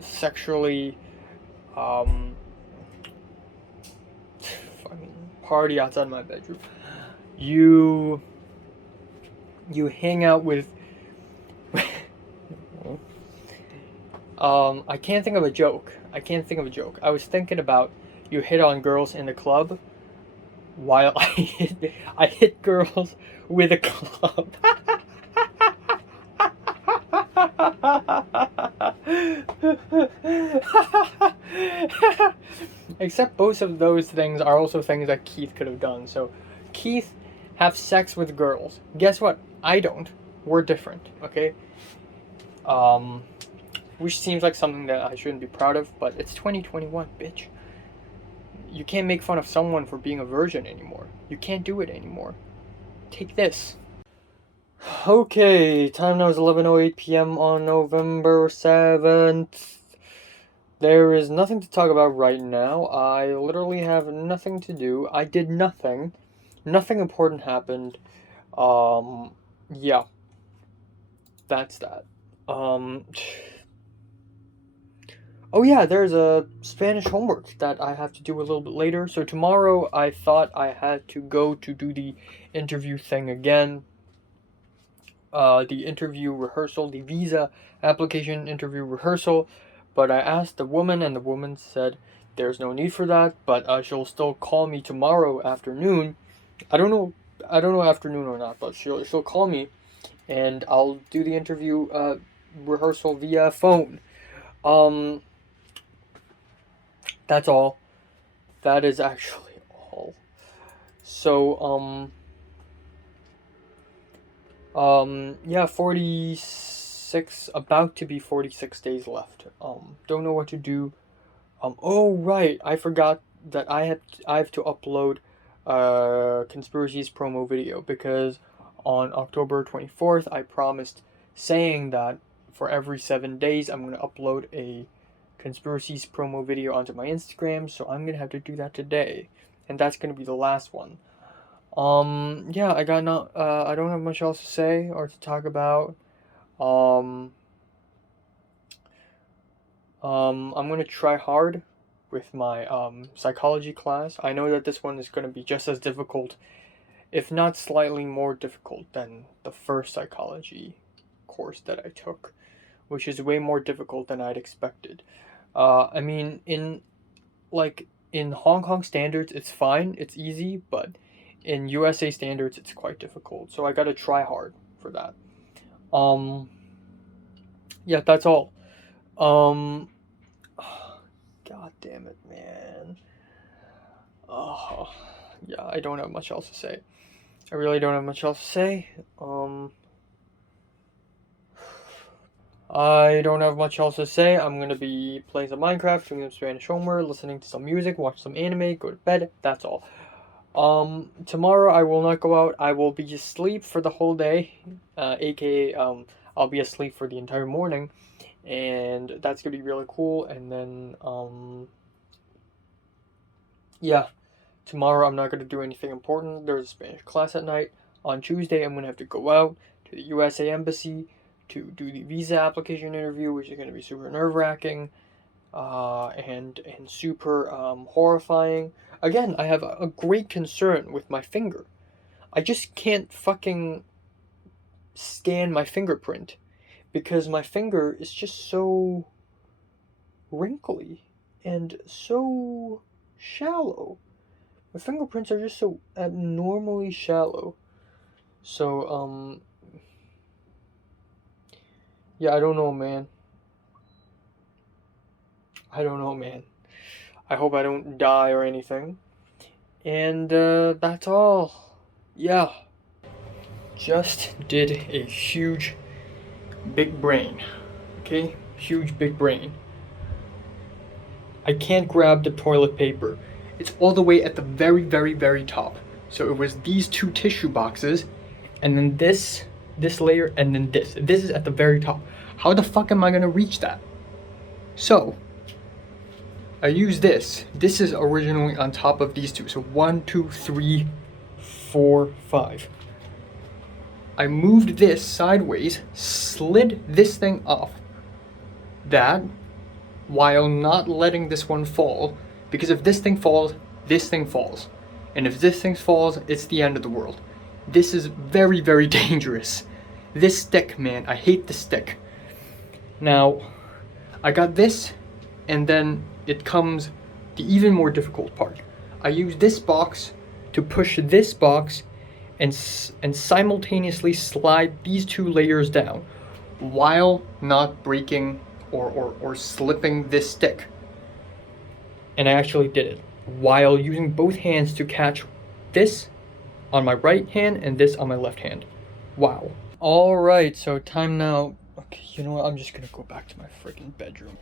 sexually um fucking party outside my bedroom. You you hang out with I can't think of a joke. I was thinking about you hit on girls in the club while I hit girls with a club. Except both of those things are also things that Keith could have done. So Keith have sex with girls. Guess what? I don't. We're different, okay? Um which seems like something that I shouldn't be proud of, but it's 2021, bitch. You can't make fun of someone for being a virgin anymore. You can't do it anymore. Take this. Okay, time now is 11:08 p.m. on November 7th. There is nothing to talk about right now. I literally have nothing to do. I did nothing. Nothing important happened. Yeah. That's that. Um Oh yeah, there's a Spanish homework that I have to do a little bit later. So tomorrow I thought I had to go to do the interview thing again. The interview rehearsal, the visa application interview rehearsal. But I asked the woman and the woman said there's no need for that, but she'll still call me tomorrow afternoon. I don't know afternoon or not, but she'll call me and I'll do the interview rehearsal via phone. Um that's all. That is actually all. So, yeah, 46, about to be 46 days left. Don't know what to do. Oh, right, I forgot that I have to upload Conspiracies promo video because on October 24th, I promised saying that for every 7 days, I'm going to upload a Conspiracies promo video onto my Instagram, so I'm gonna have to do that today, and that's gonna be the last one. Yeah, I don't have much else to say or to talk about. Um, I'm gonna try hard with my psychology class. I know that this one is gonna be just as difficult, if not slightly more difficult than the first psychology course that I took, which is way more difficult than I'd expected. I mean, in Hong Kong standards, it's fine, it's easy, but in USA standards, it's quite difficult. So I gotta try hard for that. Um, yeah, that's all. Um, God damn it, man. Oh, yeah, I don't have much else to say. I really don't have much else to say. I don't have much else to say. I'm gonna be playing some Minecraft, doing some Spanish homework, listening to some music, watch some anime, go to bed. That's all. Tomorrow I will not go out. I will be asleep for the whole day, aka I'll be asleep for the entire morning, and that's gonna be really cool. And then yeah, tomorrow I'm not gonna do anything important. There's a Spanish class at night. On Tuesday I'm gonna have to go out to the USA Embassy to do the visa application interview, which is gonna be super nerve wracking, and super horrifying. Again, I have a great concern with my finger. I just can't fucking scan my fingerprint because my finger is just so wrinkly and so shallow. My fingerprints are just so abnormally shallow. So, yeah, I don't know, man. I don't know, man. I hope I don't die or anything. And, that's all. Yeah. Just did a huge, big brain. Okay? Huge, big brain. I can't grab the toilet paper. It's all the way at the very, very, very top. So it was these two tissue boxes, and then this layer, and then this. This is at the very top. How the fuck am I gonna reach that? So, I use this. This is originally on top of these two. So 1, 2, 3, 4, 5. I moved this sideways, slid this thing off that, while not letting this one fall, because if this thing falls, this thing falls. And if this thing falls, it's the end of the world. This is very, very dangerous. This stick, man, I hate the stick. Now, I got this, and then it comes the even more difficult part. I use this box to push this box and simultaneously slide these two layers down while not breaking or slipping this stick. And I actually did it while using both hands to catch this on my right hand and this on my left hand. Wow. Alright, so time now. Okay, you know what? I'm just gonna go back to my freaking bedroom.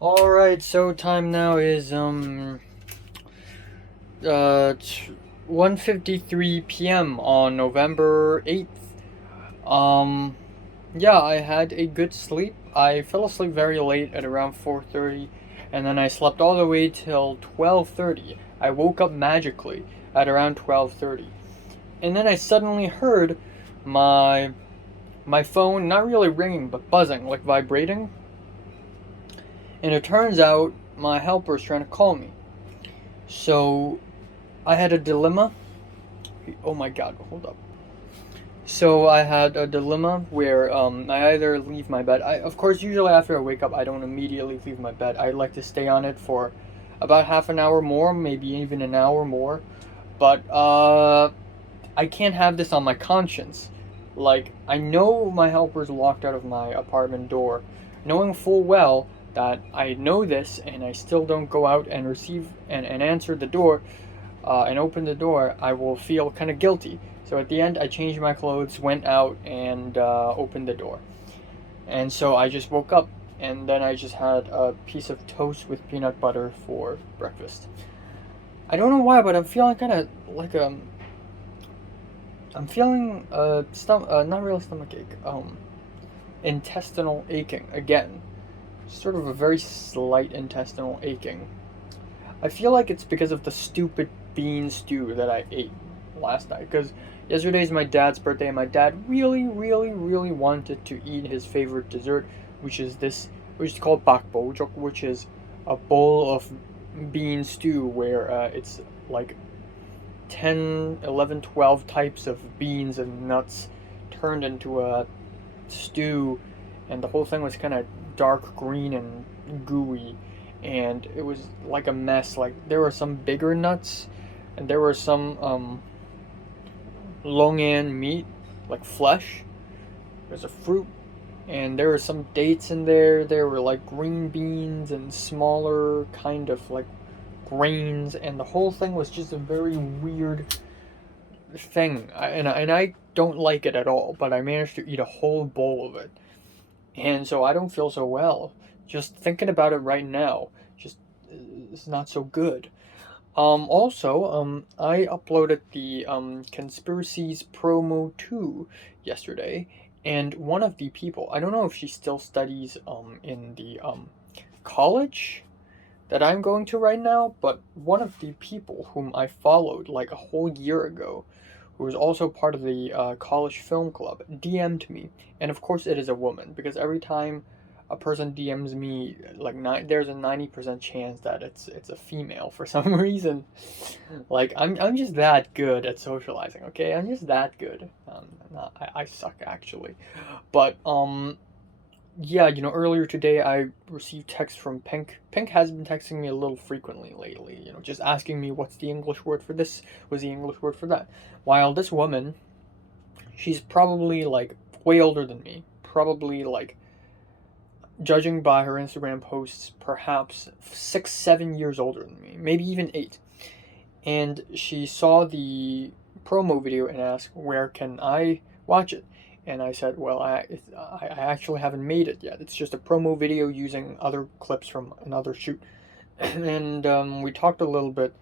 Alright, so time now is 1:53 p.m. on November 8th. Yeah, I had a good sleep. I fell asleep very late at around 4:30, and then I slept all the way till 12:30. I woke up magically at around 12:30. And then I suddenly heard my phone not really ringing but buzzing, like vibrating. And it turns out my helper is trying to call me. So I had a dilemma. Oh my god, hold up. So I had a dilemma where I either leave my bed. Of course, usually after I wake up, I don't immediately leave my bed. I like to stay on it for about half an hour more, maybe even an hour more. But I can't have this on my conscience. Like, I know my helper's locked out of my apartment door, knowing full well that I know this and I still don't go out and receive and answer the door and open the door, I will feel kind of guilty. So at the end, I changed my clothes, went out, and opened the door. And so I just woke up, and then I just had a piece of toast with peanut butter for breakfast. I don't know why, but I'm feeling kind of like I'm feeling not really stomachache, intestinal aching again. Sort of a very slight intestinal aching. I feel like it's because of the stupid bean stew that I ate last night. Because yesterday's my dad's birthday, and my dad really, really, really wanted to eat his favorite dessert, which is called bakbojok, which is a bowl of bean stew where it's like 10, 11, 12 types of beans and nuts turned into a stew, and the whole thing was kind of dark green and gooey, and it was like a mess. Like, there were some bigger nuts, and there were some longan meat, like flesh. There's a fruit, and there were some dates in there. There were like green beans and smaller kind of like grains, and the whole thing was just a very weird thing. And I don't like it at all, but I managed to eat a whole bowl of it. and so I don't feel so well. Just thinking about it right now, just it's not so good. Also, I uploaded the Conspiracies Promo 2 yesterday, and one of the people, I don't know if she still studies in the college that I'm going to right now, but one of the people whom I followed like a whole year ago, who was also part of the college film club, DM'd me, and of course it is a woman because every time a person DMs me, like there's a 90% chance that it's a female for some reason. Like I'm just that good at socializing. Okay, I'm just that good. I suck actually, but yeah, earlier today I received text from Pink. Pink has been texting me a little frequently lately, just asking me what's the English word for this, what's the English word for that. While this woman, she's probably like way older than me. Probably like, judging by her Instagram posts, perhaps 6, 7 years older than me, maybe even 8. And she saw the promo video and asked, "Where can I watch it?" And I said, "Well, I actually haven't made it yet. It's just a promo video using other clips from another shoot." And we talked a little bit.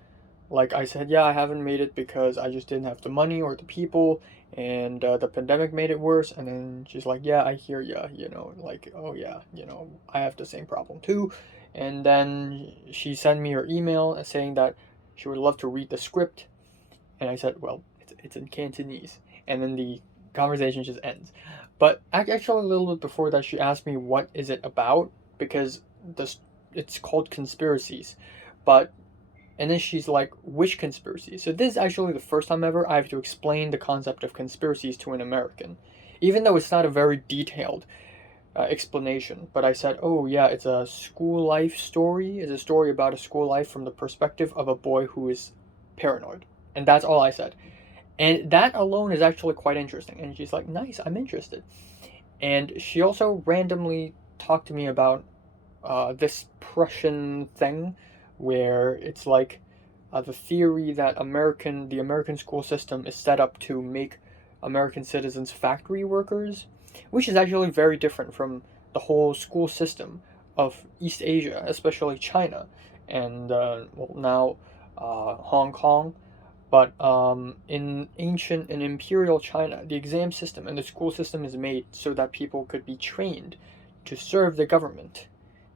Like I said, yeah, I haven't made it because I just didn't have the money or the people, and the pandemic made it worse. And then she's like, "Yeah, I hear ya, like, oh yeah, I have the same problem too." And then she sent me her email saying that she would love to read the script, and I said, "Well, it's in Cantonese." And then the conversation just ends. But actually, a little bit before that, she asked me what is it about because this it's called Conspiracies, but and then she's like, "Which conspiracy?" So this is actually the first time ever I have to explain the concept of conspiracies to an American, even though it's not a very detailed explanation. But I said, "Oh yeah, it's a school life story. It's a story about a school life from the perspective of a boy who is paranoid." And that's all I said. And that alone is actually quite interesting. And she's like, "Nice, I'm interested." And she also randomly talked to me about this Prussian thing where it's like the theory that the American school system is set up to make American citizens factory workers, which is actually very different from the whole school system of East Asia, especially China, and well, now Hong Kong. But in ancient and imperial China, the exam system and the school system is made so that people could be trained to serve the government,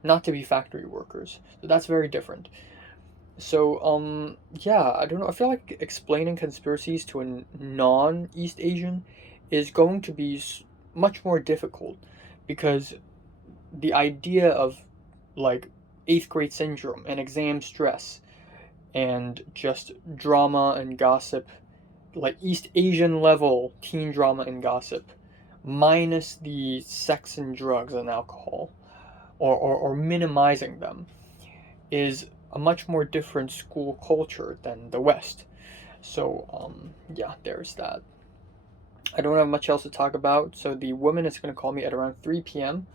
not to be factory workers. So that's very different. So, yeah, I don't know. I feel like explaining conspiracies to a non-East Asian is going to be much more difficult because the idea of like eighth grade syndrome and exam stress and just drama and gossip, like East Asian level teen drama and gossip, minus the sex and drugs and alcohol, or minimizing them, is a much more different school culture than the West. So, yeah, there's that. I don't have much else to talk about. So the woman is gonna call me at around 3 p.m.,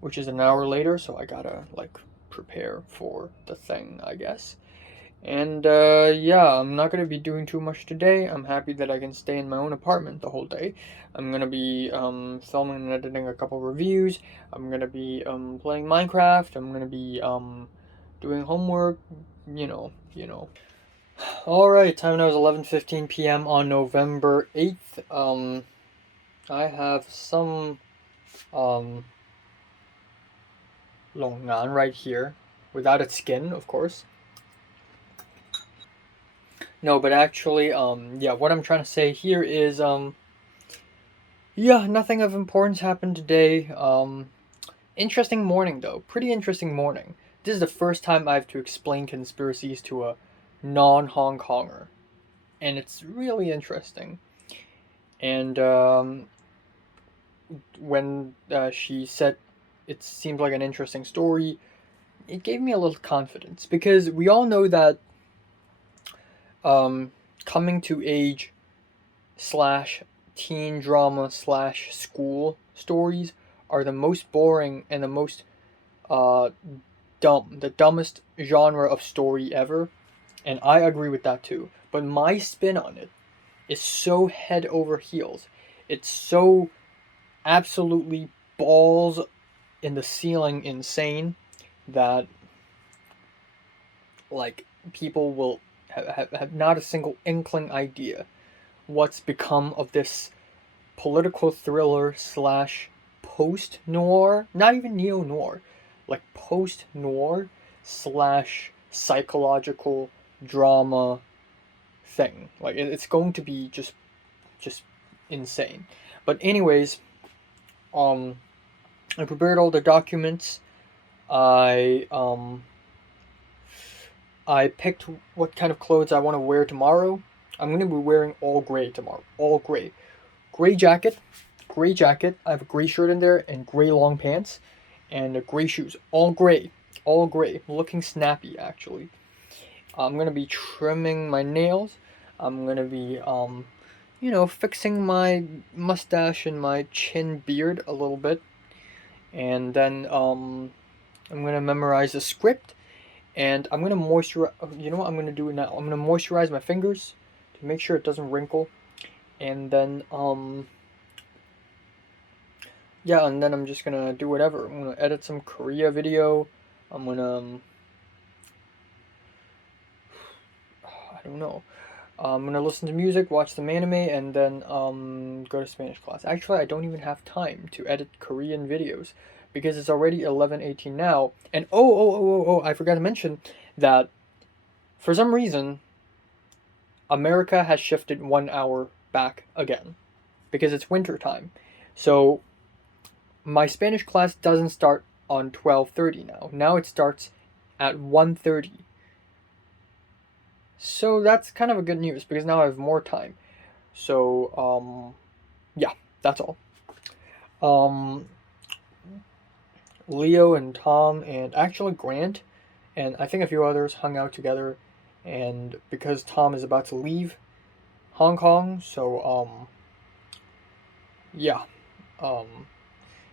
which is an hour later. So I gotta like prepare for the thing, I guess. And yeah, I'm not gonna be doing too much today. I'm happy that I can stay in my own apartment the whole day. I'm gonna be filming and editing a couple reviews. I'm gonna be playing Minecraft. I'm gonna be doing homework. All right, time now is 11:15 p.m. on November 8th. I have some um longan right here, without its skin, of course. No, but actually, yeah, what I'm trying to say here is, yeah, nothing of importance happened today. Interesting morning, though. Pretty interesting morning. This is the first time I have to explain conspiracies to a non Hong Konger, and it's really interesting. And, when she said it seemed like an interesting story, it gave me a little confidence because we all know that um, coming to age slash teen drama slash school stories are the most boring and the most uh, the dumbest genre of story ever, and I agree with that too. But my spin on it is so head over heels. It's so absolutely balls in the ceiling insane that like people will have not a single inkling idea what's become of this political thriller slash post noir, not even neo noir, like post noir slash psychological drama thing. Like it's going to be just insane. But anyways, um, I prepared all the documents. I um I picked what kind of clothes I want to wear tomorrow. I'm gonna be wearing all gray tomorrow. All gray. Gray jacket. Gray jacket. I have a gray shirt in there and gray long pants and gray shoes. All gray. All gray. Looking snappy actually. I'm gonna be trimming my nails. I'm gonna be fixing my mustache and my chin beard a little bit. And then I'm gonna memorize the script and I'm gonna moisturize. You know what I'm gonna do now? I'm gonna moisturize my fingers to make sure it doesn't wrinkle, and then yeah, and then I'm just gonna do whatever. I'm gonna edit some Korea video. I'm gonna I don't know. I'm gonna listen to music, watch some anime, and then go to Spanish class. Actually, I don't even have time to edit Korean videos because it's already 11:18 now. And I forgot to mention that for some reason America has shifted 1 hour back again because it's winter time. So my Spanish class doesn't start on 12:30 now. Now it starts at 1:30. So that's kind of a good news because now I have more time. So yeah, that's all. Um Leo and Tom and actually Grant and I think a few others hung out together, and because Tom is about to leave Hong Kong, so yeah. Um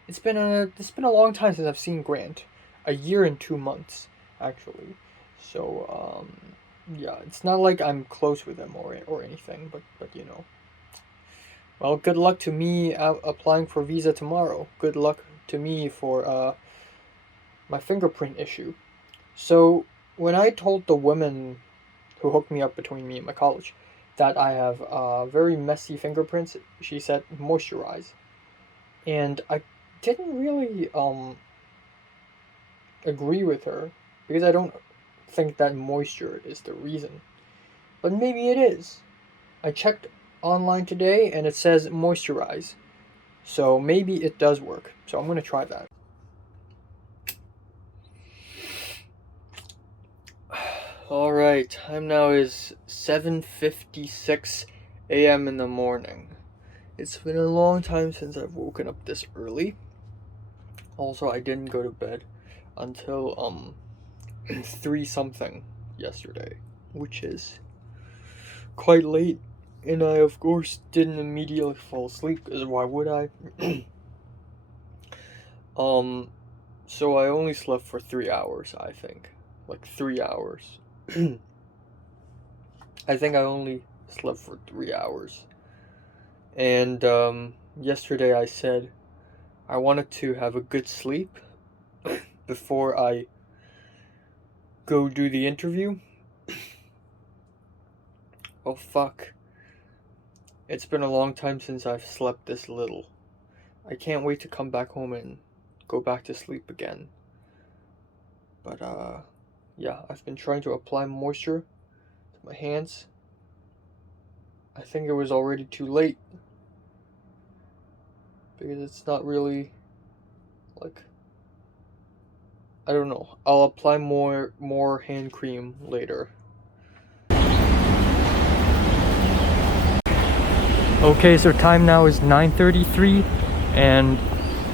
it's been a long time since I've seen Grant. A year and 2 months actually. So yeah, it's not like I'm close with him or anything, but you know. Well, good luck to me applying for visa tomorrow. Good luck to me for my fingerprint issue. So when I told the woman who hooked me up between me and my college that I have very messy fingerprints, she said moisturize, and I didn't really agree with her because I don't think that moisture is the reason. But maybe it is. I checked online today and it says moisturize. So maybe it does work. So I'm going to try that. Alright, time now is 7:56 a.m. in the morning. It's been a long time since I've woken up this early. Also, I didn't go to bed until 3 something yesterday, which is quite late, and I of course didn't immediately fall asleep because why would I? So I only slept for 3 hours, I think. Like 3 hours. I think I only slept for 3 hours. And yesterday I said I wanted to have a good sleep before I go do the interview. Oh fuck. It's been a long time since I've slept this little. I can't wait to come back home and go back to sleep again. But yeah, I've been trying to apply moisture to my hands. I think it was already too late because it's not really like, I don't know. I'll apply more hand cream later. Okay, so time now is 9:33 and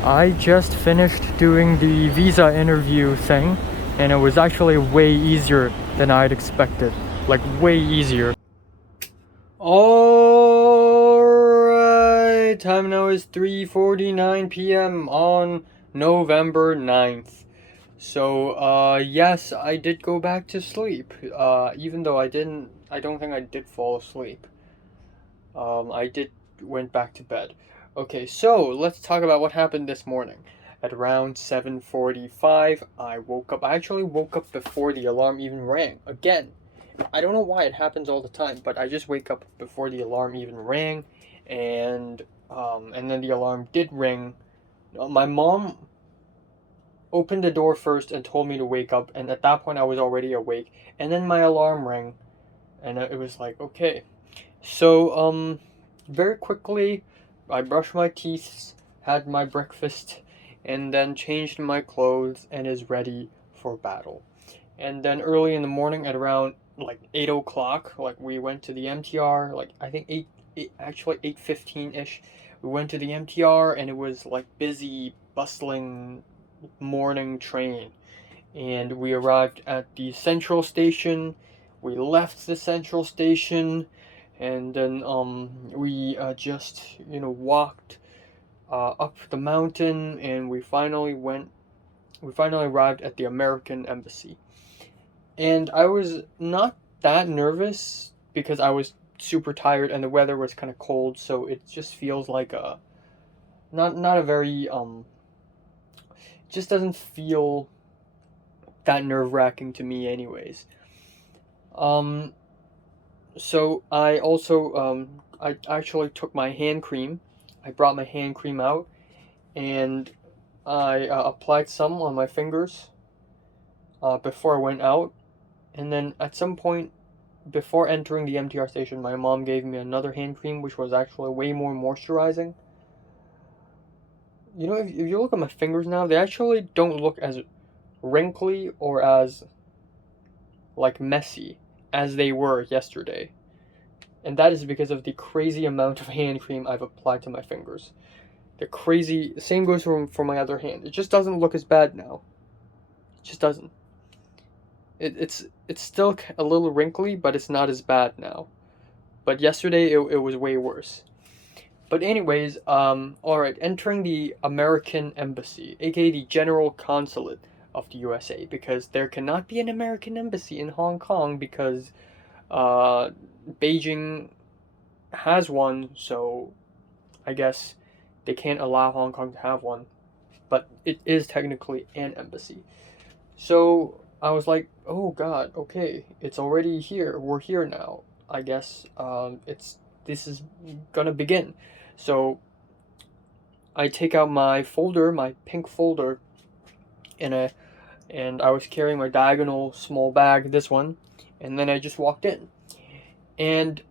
I just finished doing the visa interview thing, and it was actually way easier than I'd expected. Like way easier. Alright, time now is 3:49 p.m. on November 9th. So, yes, I did go back to sleep. Even though I don't think I did fall asleep. I went back to bed. Okay, so let's talk about what happened this morning. At around 7:45, I woke up. I actually woke up before the alarm even rang. Again, I don't know why it happens all the time, but I just wake up before the alarm even rang, and then the alarm did ring. My mom opened the door first and told me to wake up, and at that point I was already awake. And then my alarm rang, and it was like, okay. So very quickly, I brushed my teeth, had my breakfast, and then changed my clothes and is ready for battle. And then early in the morning at around like 8 o'clock, like we went to the MTR, like I think actually 8:15 ish. We went to the MTR and it was like busy, bustling morning train. And we arrived at the central station. We left the central station, and then we just walked up the mountain, and we finally arrived at the American embassy. And I was not that nervous because I was super tired and the weather was kind of cold, so it just feels like a not a very just doesn't feel that nerve-wracking to me anyways. Um so I actually took my hand cream. I brought my hand cream out, and I applied some on my fingers before I went out. And then at some point before entering the MTR station, my mom gave me another hand cream, which was actually way more moisturizing. If you look at my fingers now, they actually don't look as wrinkly or as like messy as they were yesterday. And that is because of the crazy amount of hand cream I've applied to my fingers. The crazy same goes for my other hand. It just doesn't look as bad now. It just doesn't. It's still a little wrinkly, but it's not as bad now. But yesterday it was way worse. But anyways, all right, entering the American embassy, aka the general consulate of the USA, because there cannot be an American embassy in Hong Kong because uh, Beijing has one, so I guess they can't allow Hong Kong to have one. But it is technically an embassy. So I was like, oh God, okay, it's already here. We're here now. I guess this is gonna begin. So I take out my folder, my pink folder, and I was carrying my diagonal small bag, this one, and then I just walked in. And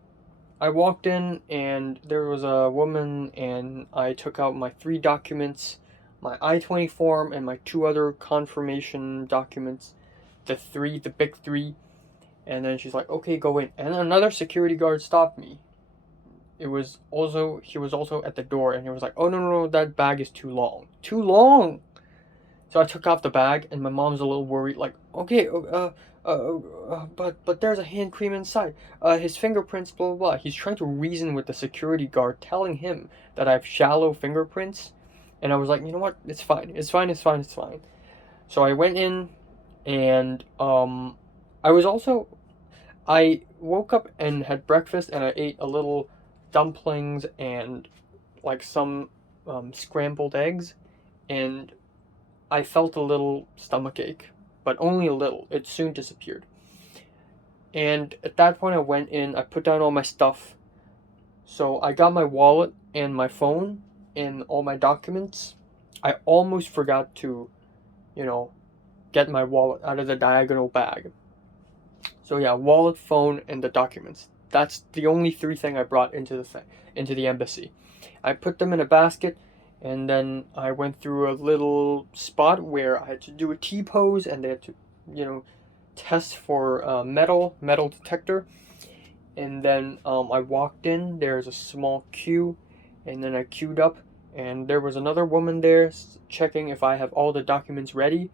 I walked in, and there was a woman, and I took out my 3 documents, my I-20 form, and my 2 other confirmation documents, the big 3. And then she's like, okay, go in. And another security guard stopped me. He was also at the door, and he was like, oh, no, no, no, that bag is too long. Too long! So I took off the bag, and my mom's a little worried, like, okay, but there's a hand cream inside. His fingerprints, blah, blah, blah. He's trying to reason with the security guard, telling him that I have shallow fingerprints. And I was like, you know what? It's fine. It's fine. It's fine. It's fine. So I went in, and I woke up and had breakfast, and I ate a little dumplings and like some scrambled eggs, and I felt a little stomachache, but only a little. It soon disappeared. And at that point, I went in, I put down all my stuff. So I got my wallet and my phone and all my documents. I almost forgot to, get my wallet out of the diagonal bag. So yeah, wallet, phone, and the documents. That's the only 3 things I brought into the embassy. I put them in a basket, and then I went through a little spot where I had to do a T pose, and they had to, test for metal detector. And then I walked in. There's a small queue, and then I queued up, and there was another woman there checking if I have all the documents ready,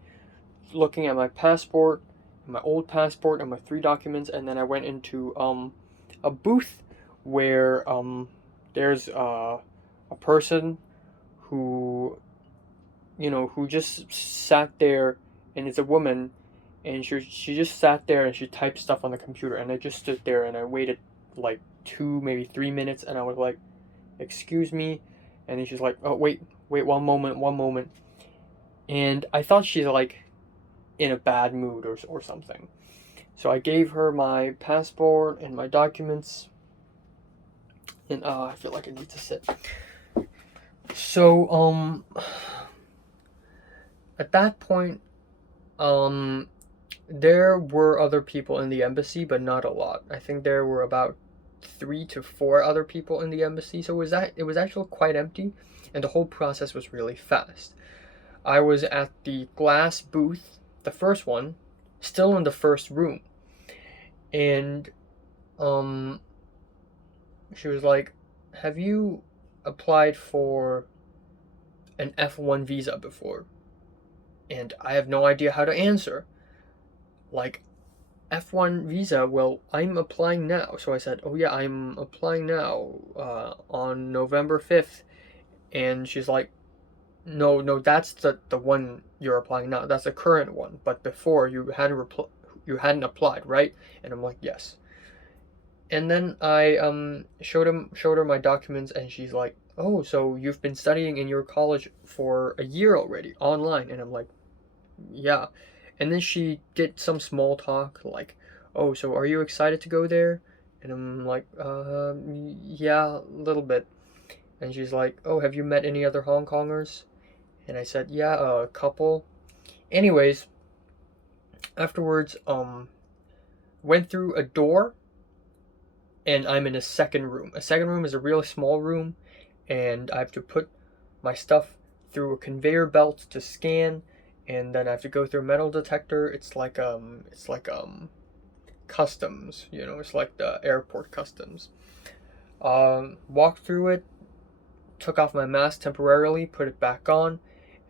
looking at my passport, my old passport, and my 3 documents. And then I went into a booth where there's a person who who just sat there, and it's a woman, and she just sat there and she typed stuff on the computer, and I just stood there and I waited like 2 maybe 3 minutes, and I was like, excuse me. And then she's like, oh, wait 1 moment. and I thought she's like in a bad mood or something. So I gave her my passport and my documents, and I feel like I need to sit. So at that point, um there were other people in the embassy, but not a lot. I think there were about 3 to 4 other people in the embassy, so it was actually quite empty, and the whole process was really fast. I was at the glass booth, the first one, still in the first room, and um, she was like, "Have you applied for an F1 visa before?" And I have no idea how to answer. Like, F1 visa, well, I'm applying now. So I said, oh yeah, I'm applying now on November 5th. And she's like, no, no, that's the one you're applying now. That's the current one. But before, you hadn't applied, right? And I'm like, yes. And then I showed her my documents, and she's like, oh, so you've been studying in your college for a year already, online. And I'm like, yeah. And then she did some small talk, like, oh, so are you excited to go there? And I'm like, yeah, a little bit. And she's like, oh, have you met any other Hong Kongers? And I said, yeah, a couple. Anyways, afterwards, went through a door, and I'm in a second room. A second room is a really small room, and I have to put my stuff through a conveyor belt to scan, and then I have to go through a metal detector. It's like customs, it's like the airport customs. Walked through it, took off my mask temporarily, put it back on,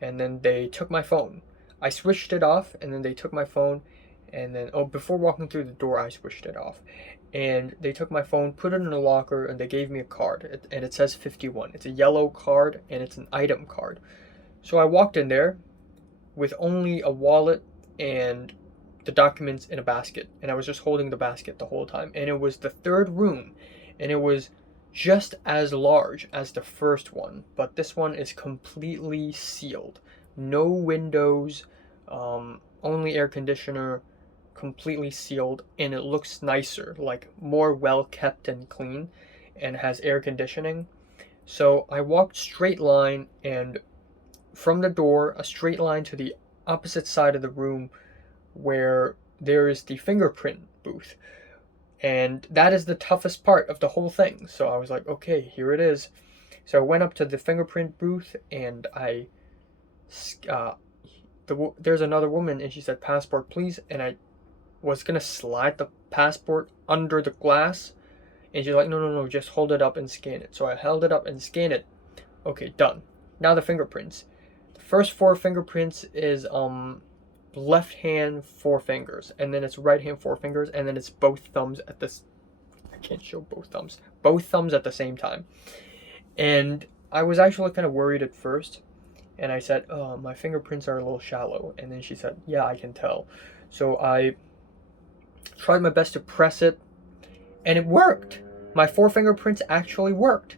and then they took my phone. I switched it off, and then they took my phone, and then before walking through the door, I switched it off, and they took my phone, put it in a locker, and they gave me a card, and it says 51. It's a yellow card, and it's an item card. So I walked in there with only a wallet and the documents in a basket, and I was just holding the basket the whole time. And it was the third room, and it was just as large as the first one, but this one is completely sealed. No windows, only air conditioner, completely sealed, and it looks nicer, like more well kept and clean, and has air conditioning. So I walked straight line, and from the door, a straight line to the opposite side of the room where there is the fingerprint booth. And that is the toughest part of the whole thing. So I was like, okay, here it is. So I went up to the fingerprint booth, and there's another woman, and she said, passport, please. And I was going to slide the passport under the glass. And she's like, no, no, no, just hold it up and scan it. So I held it up and scanned it. Okay, done. Now the fingerprints. The first 4 fingerprints is left hand 4 fingers, and then it's right hand 4 fingers, and then it's both thumbs at this. I can't show both thumbs. Both thumbs at the same time. And I was actually kind of worried at first, and I said, "Oh, my fingerprints are a little shallow." And then she said, "Yeah, I can tell." So I tried my best to press it, and it worked. My 4 fingerprints actually worked.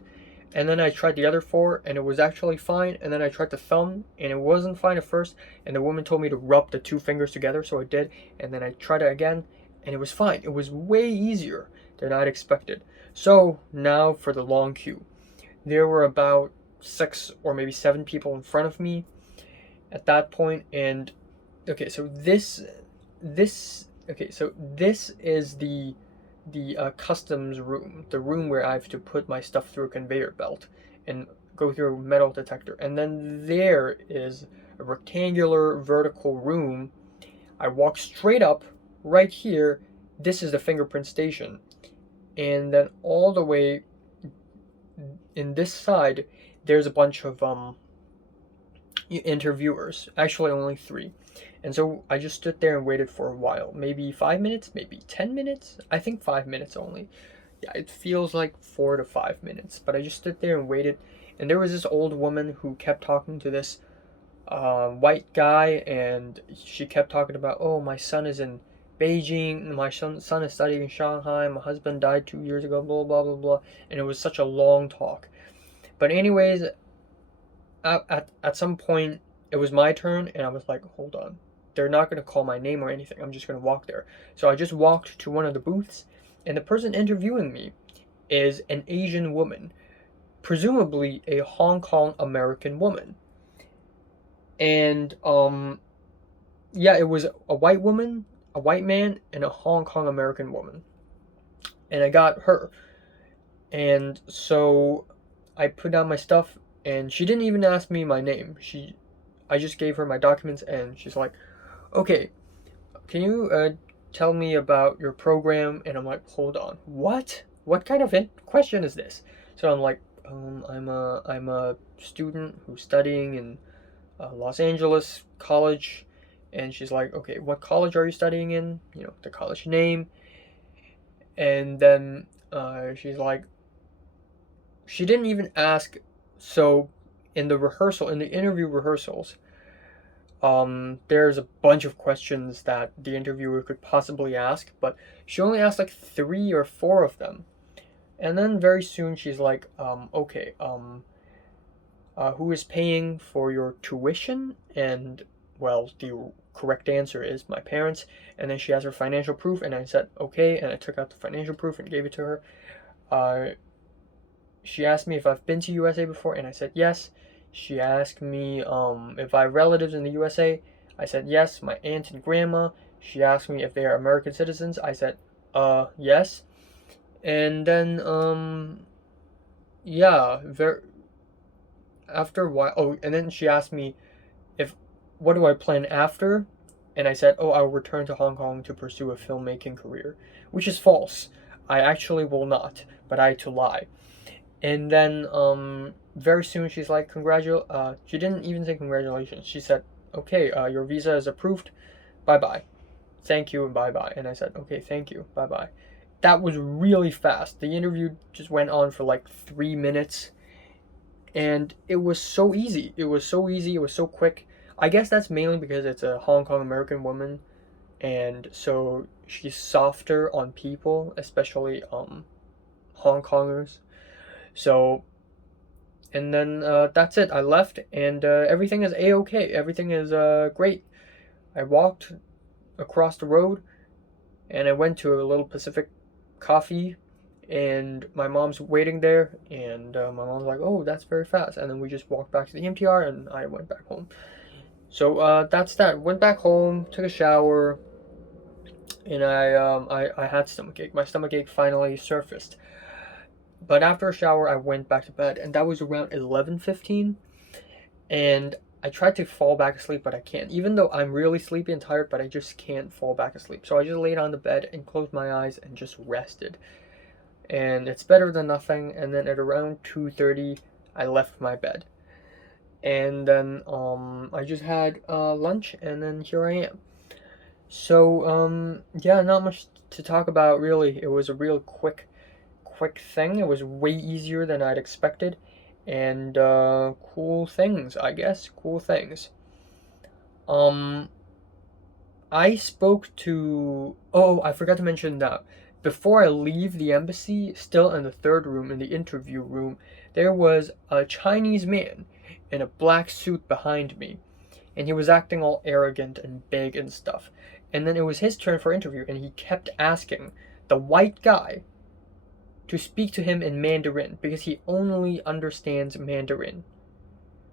And then I tried the other 4, and it was actually fine. And then I tried the thumb, and it wasn't fine at first. And the woman told me to rub the 2 fingers together, so I did. And then I tried it again, and it was fine. It was way easier than I'd expected. So now for the long queue. There were about 6 or maybe 7 people in front of me at that point. And okay, so this is the customs room, the room where I have to put my stuff through a conveyor belt and go through a metal detector. And then there is a rectangular vertical room. I walk straight up right here. This is the fingerprint station. And then all the way in this side, there's a bunch of interviewers. Actually, only 3. And so I just stood there and waited for a while. Maybe 5 minutes, maybe 10 minutes. I think 5 minutes only. Yeah, it feels like 4 to 5 minutes. But I just stood there and waited. And there was this old woman who kept talking to this white guy. And she kept talking about, oh, my son is in Beijing. My son is studying in Shanghai. My husband died 2 years ago, blah, blah, blah, blah. And it was such a long talk. But anyways, at some point, it was my turn, and I was like, hold on. They're not going to call my name or anything. I'm just going to walk there. So I just walked to one of the booths, and the person interviewing me is an Asian woman, presumably a Hong Kong American woman. And yeah, it was a white woman, a white man, and a Hong Kong American woman. And I got her. And so I put down my stuff, and she didn't even ask me my name. I just gave her my documents, and she's like, "Okay, can you tell me about your program?" And I'm like, "Hold on, what? What kind of question is this?" So I'm like, I'm a student who's studying in Los Angeles College." And she's like, "Okay, what college are you studying in? You know, the college name." And then she's like, she didn't even ask. So in the interview rehearsals, there's a bunch of questions that the interviewer could possibly ask, but she only asked like 3 or 4 of them. And then very soon she's like, okay, who is paying for your tuition? And well, the correct answer is my parents. And then she asked for financial proof, and I said okay, and I took out the financial proof and gave it to her. She asked me if I've been to USA before, and I said yes. She asked me if I have relatives in the USA. I said yes, my aunt and grandma. She asked me if they are American citizens. I said yes. And then yeah, after a while, oh, and then she asked me if what do I plan after, and I said, oh, I'll return to Hong Kong to pursue a filmmaking career, which is false. I actually will not, but I had to lie. And then very soon she's like, she didn't even say congratulations. She said, okay, your visa is approved. Bye bye. Thank you and bye bye. And I said, okay, thank you. Bye bye. That was really fast. The interview just went on for like 3 minutes. And it was so easy. It was so easy. It was so quick. I guess that's mainly because it's a Hong Kong American woman. And so she's softer on people, especially Hong Kongers. So, and then that's it. I left, and everything is a-okay. Everything is great. I walked across the road, and I went to a little Pacific coffee, and my mom's waiting there, and my mom's like, "Oh, that's very fast." And then we just walked back to the MTR, and I went back home. So that's that. Went back home, took a shower, and I had stomachache. My stomachache finally surfaced. But after a shower, I went back to bed, and that was around 11:15. And I tried to fall back asleep, but I can't. Even though I'm really sleepy and tired, but I just can't fall back asleep. So I just laid on the bed and closed my eyes and just rested. And it's better than nothing. And then at around 2:30, I left my bed. And then I just had lunch, and then here I am. So yeah, not much to talk about really. It was a real quick thing. It was way easier than I'd expected, and cool things, I guess. Cool things. Um, I spoke to. Oh, I forgot to mention that before I leave the embassy, still in the third room, in the interview room, there was a Chinese man in a black suit behind me, and he was acting all arrogant and big and stuff. And then it was his turn for interview, and he kept asking the white guy to speak to him in Mandarin because he only understands Mandarin,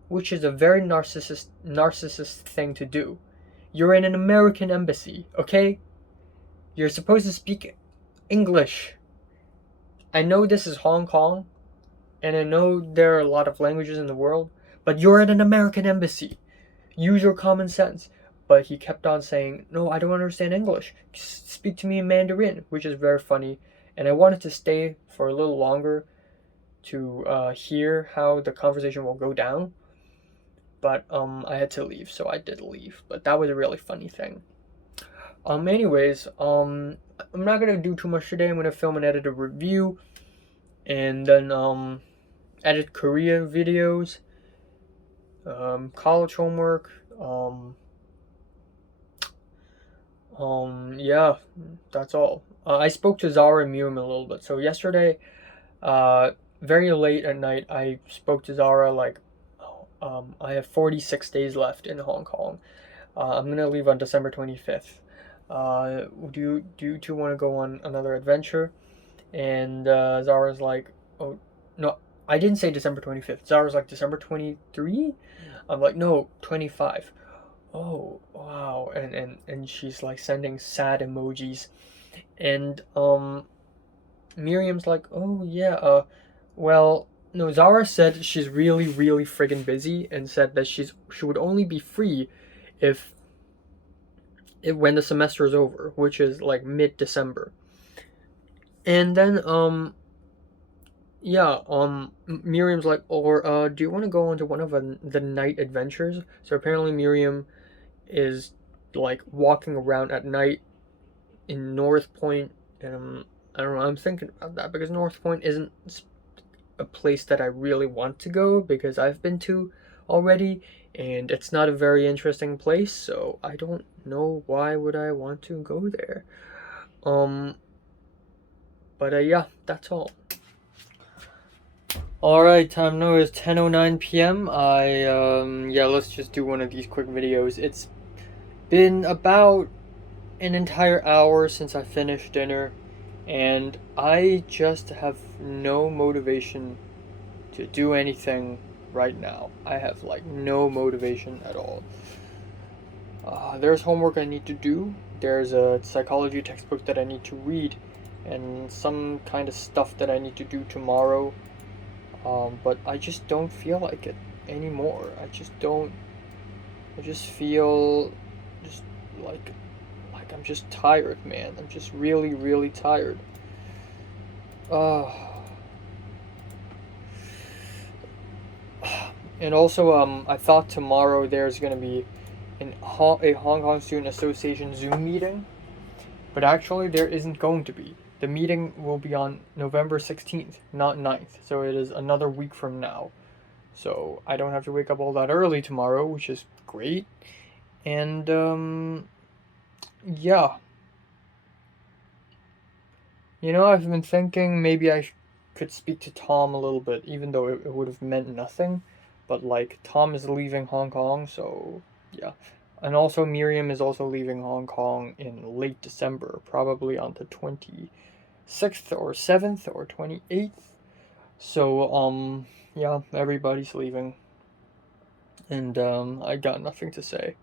which is a very narcissist thing to do. You're in an American embassy, okay? You're supposed to speak English. I know this is Hong Kong, and I know there are a lot of languages in the world, but you're at an American embassy. Use your common sense. But he kept on saying, no, I don't understand English. Speak to me in Mandarin, which is very funny. And I wanted to stay for a little longer to hear how the conversation will go down. But I had to leave, so I did leave. But that was a really funny thing. Anyways, I'm not gonna do too much today. I'm gonna film and edit a review, and then edit Korea videos, college homework, yeah, that's all. I spoke to Zara and Miriam a little bit. So yesterday, very late at night, I spoke to Zara like I have 46 days left in Hong Kong. I'm gonna leave on December 25th. Do you two want to go on another adventure? And Zara's like, oh no, I didn't say December 25th. Zara's like December 23. I'm like, no, 25. Oh wow, and she's like sending sad emojis, and Miriam's like, oh yeah, well, no, Zara said she's really, really friggin' busy and said that she would only be free if when the semester is over, which is like mid-December. And then yeah, Miriam's like, or do you want to go on to one of the night adventures? So apparently Miriam is like walking around at night in North Point, and I don't know. I'm thinking about that because North Point isn't a place that I really want to go because I've been to already, and it's not a very interesting place. So I don't know why would I want to go there. But yeah, that's all. Alright, time now is 10:09 p.m. Yeah, let's just do one of these quick videos. It's been about an entire hour since I finished dinner, and I just have no motivation to do anything right now. I have like no motivation at all. There's homework I need to do. There's a psychology textbook that I need to read, and some kind of stuff that I need to do tomorrow. But I just don't feel like it anymore. I just don't. I just feel just like I'm just tired, man. I'm just really, really tired. Uh, and also, I thought tomorrow there's gonna be a Hong Kong Student Association Zoom meeting, but actually there isn't going to be. The meeting will be on November 16th, not 9th, so it is another week from now. So I don't have to wake up all that early tomorrow, which is great. And, yeah. You know, I've been thinking maybe I could speak to Tom a little bit, even though it would have meant nothing. But, like, Tom is leaving Hong Kong, so yeah. And also, Miriam is also leaving Hong Kong in late December, probably on the 26th or 7th or 28th. So, yeah, everybody's leaving. And, I got nothing to say.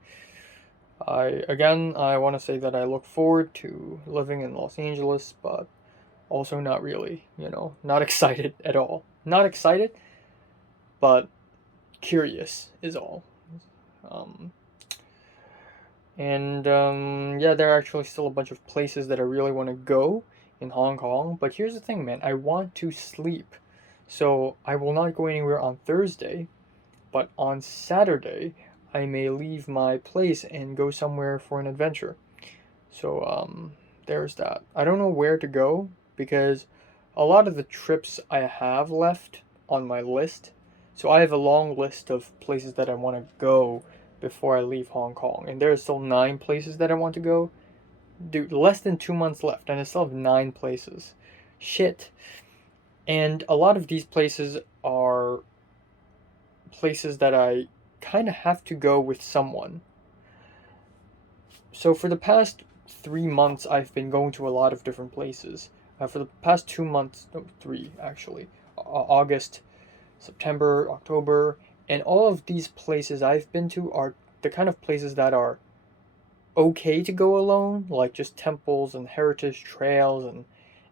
I want to say that I look forward to living in Los Angeles, but also not really, not excited at all. Not excited, but curious is all. Yeah, there are actually still a bunch of places that I really want to go in Hong Kong, but here's the thing, man. I want to sleep. So I will not go anywhere on Thursday, but on Saturday, I may leave my place and go somewhere for an adventure. So, there's that. I don't know where to go because a lot of the trips I have left on my list. So I have a long list of places that I want to go before I leave Hong Kong. And there are still 9 places that I want to go. Dude, less than 2 months left and I still have 9 places. Shit. And a lot of these places are places that I kind of have to go with someone. So for the past 3 months, I've been going to a lot of different places. For the past 2 months, no, 3 actually, August, September, October, and all of these places I've been to are the kind of places that are okay to go alone, like just temples and heritage trails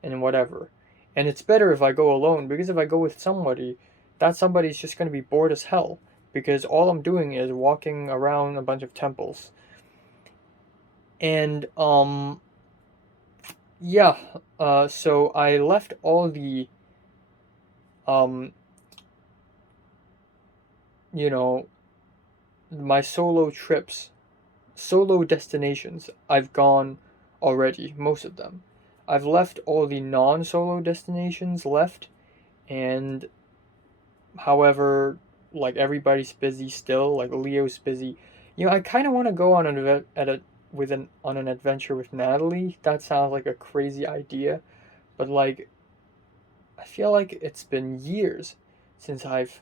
and whatever. And it's better if I go alone because if I go with somebody, that somebody's just going to be bored as hell because all I'm doing is walking around a bunch of temples. And yeah, so I left all the my solo trips, solo destinations. I've gone already, most of them. I've left all the non-solo destinations left, and however, like everybody's busy still, like Leo's busy. I kind of want to go on on an adventure with Natalie. That sounds like a crazy idea, but like I feel like it's been years since I've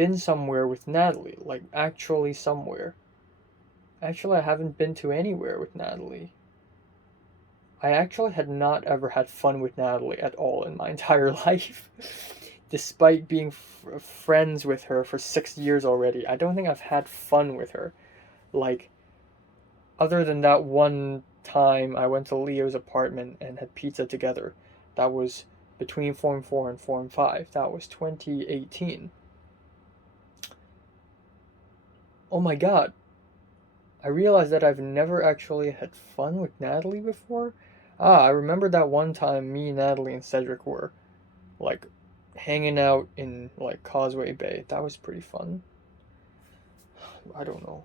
been somewhere with Natalie, like actually somewhere. Actually, I haven't been to anywhere with Natalie. I actually had not ever had fun with Natalie at all in my entire life. Despite being friends with her for 6 years already, I don't think I've had fun with her. Like, other than that one time I went to Leo's apartment and had pizza together. That was between Form 4 and Form 5. That was 2018. Oh my god. I realized that I've never actually had fun with Natalie before. I remember that one time me, Natalie, and Cedric were, like, hanging out in, like, Causeway Bay. That was pretty fun. I don't know.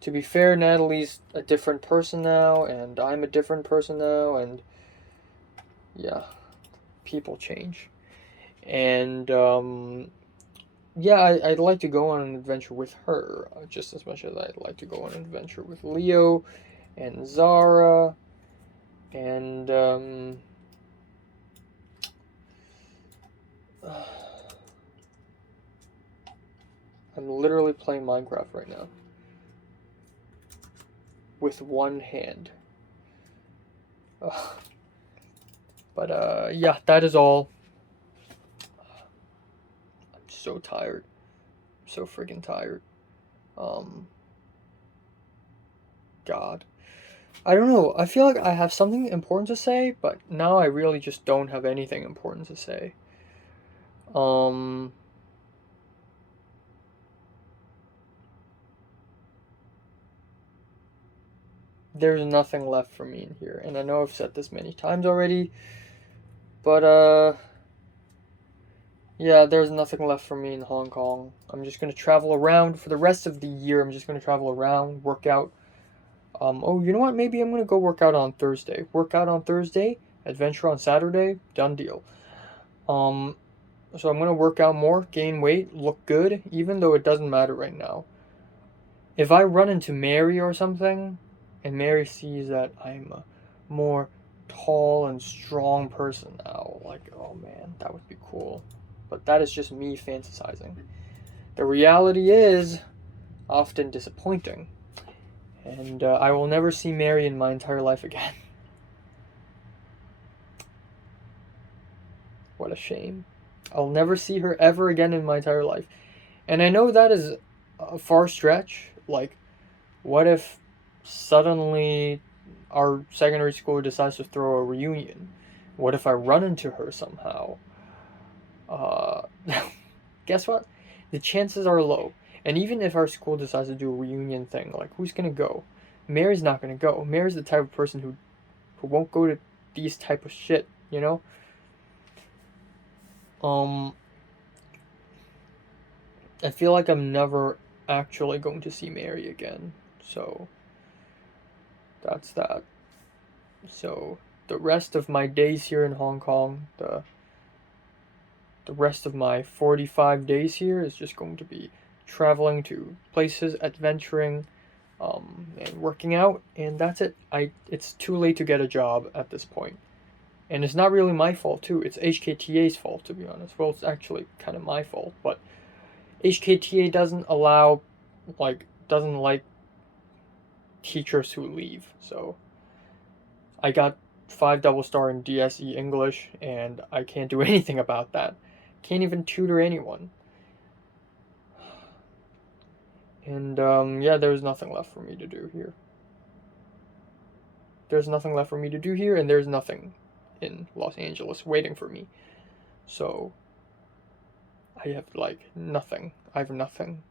To be fair, Natalie's a different person now, and I'm a different person now, and yeah, people change. And, yeah, I'd like to go on an adventure with her, just as much as I'd like to go on an adventure with Leo and Zara, and, I'm literally playing Minecraft right now. With one hand. But, yeah, that is all. I'm so tired. I'm so freaking tired. God. I don't know. I feel like I have something important to say, but now I really just don't have anything important to say. There's nothing left for me in here, and I know I've said this many times already, but, yeah, there's nothing left for me in Hong Kong. I'm just gonna travel around for the rest of the year. I'm just gonna travel around, work out. Oh, you know what? Maybe I'm gonna go work out on Thursday. Work out on Thursday, adventure on Saturday, done deal. So I'm gonna work out more, gain weight, look good, even though it doesn't matter right now. If I run into Mary or something, and Mary sees that I'm a more tall and strong person now, like, oh man, that would be cool. But that is just me fantasizing. The reality is often disappointing. And I will never see Mary in my entire life again. What a shame. I'll never see her ever again in my entire life. And I know that is a far stretch. Like, what if suddenly our secondary school decides to throw a reunion? What if I run into her somehow? Uh, guess what? The chances are low. And even if our school decides to do a reunion thing, like, who's gonna go? Mary's not gonna go. Mary's the type of person who won't go to these type of shit, you know? I feel like I'm never actually going to see Mary again. So that's that. So the rest of my days here in Hong Kong, the rest of my 45 days here is just going to be traveling to places, adventuring, and working out, and that's it. It's too late to get a job at this point. And it's not really my fault too. It's HKTA's fault, to be honest. Well, it's actually kind of my fault, but HKTA doesn't like teachers who leave. So I got 5 double star in DSE English, and I can't do anything about that. Can't even tutor anyone. And yeah, there's nothing left for me to do here. There's nothing left for me to do here, and there's nothing in Los Angeles waiting for me. So I have like nothing. I have nothing.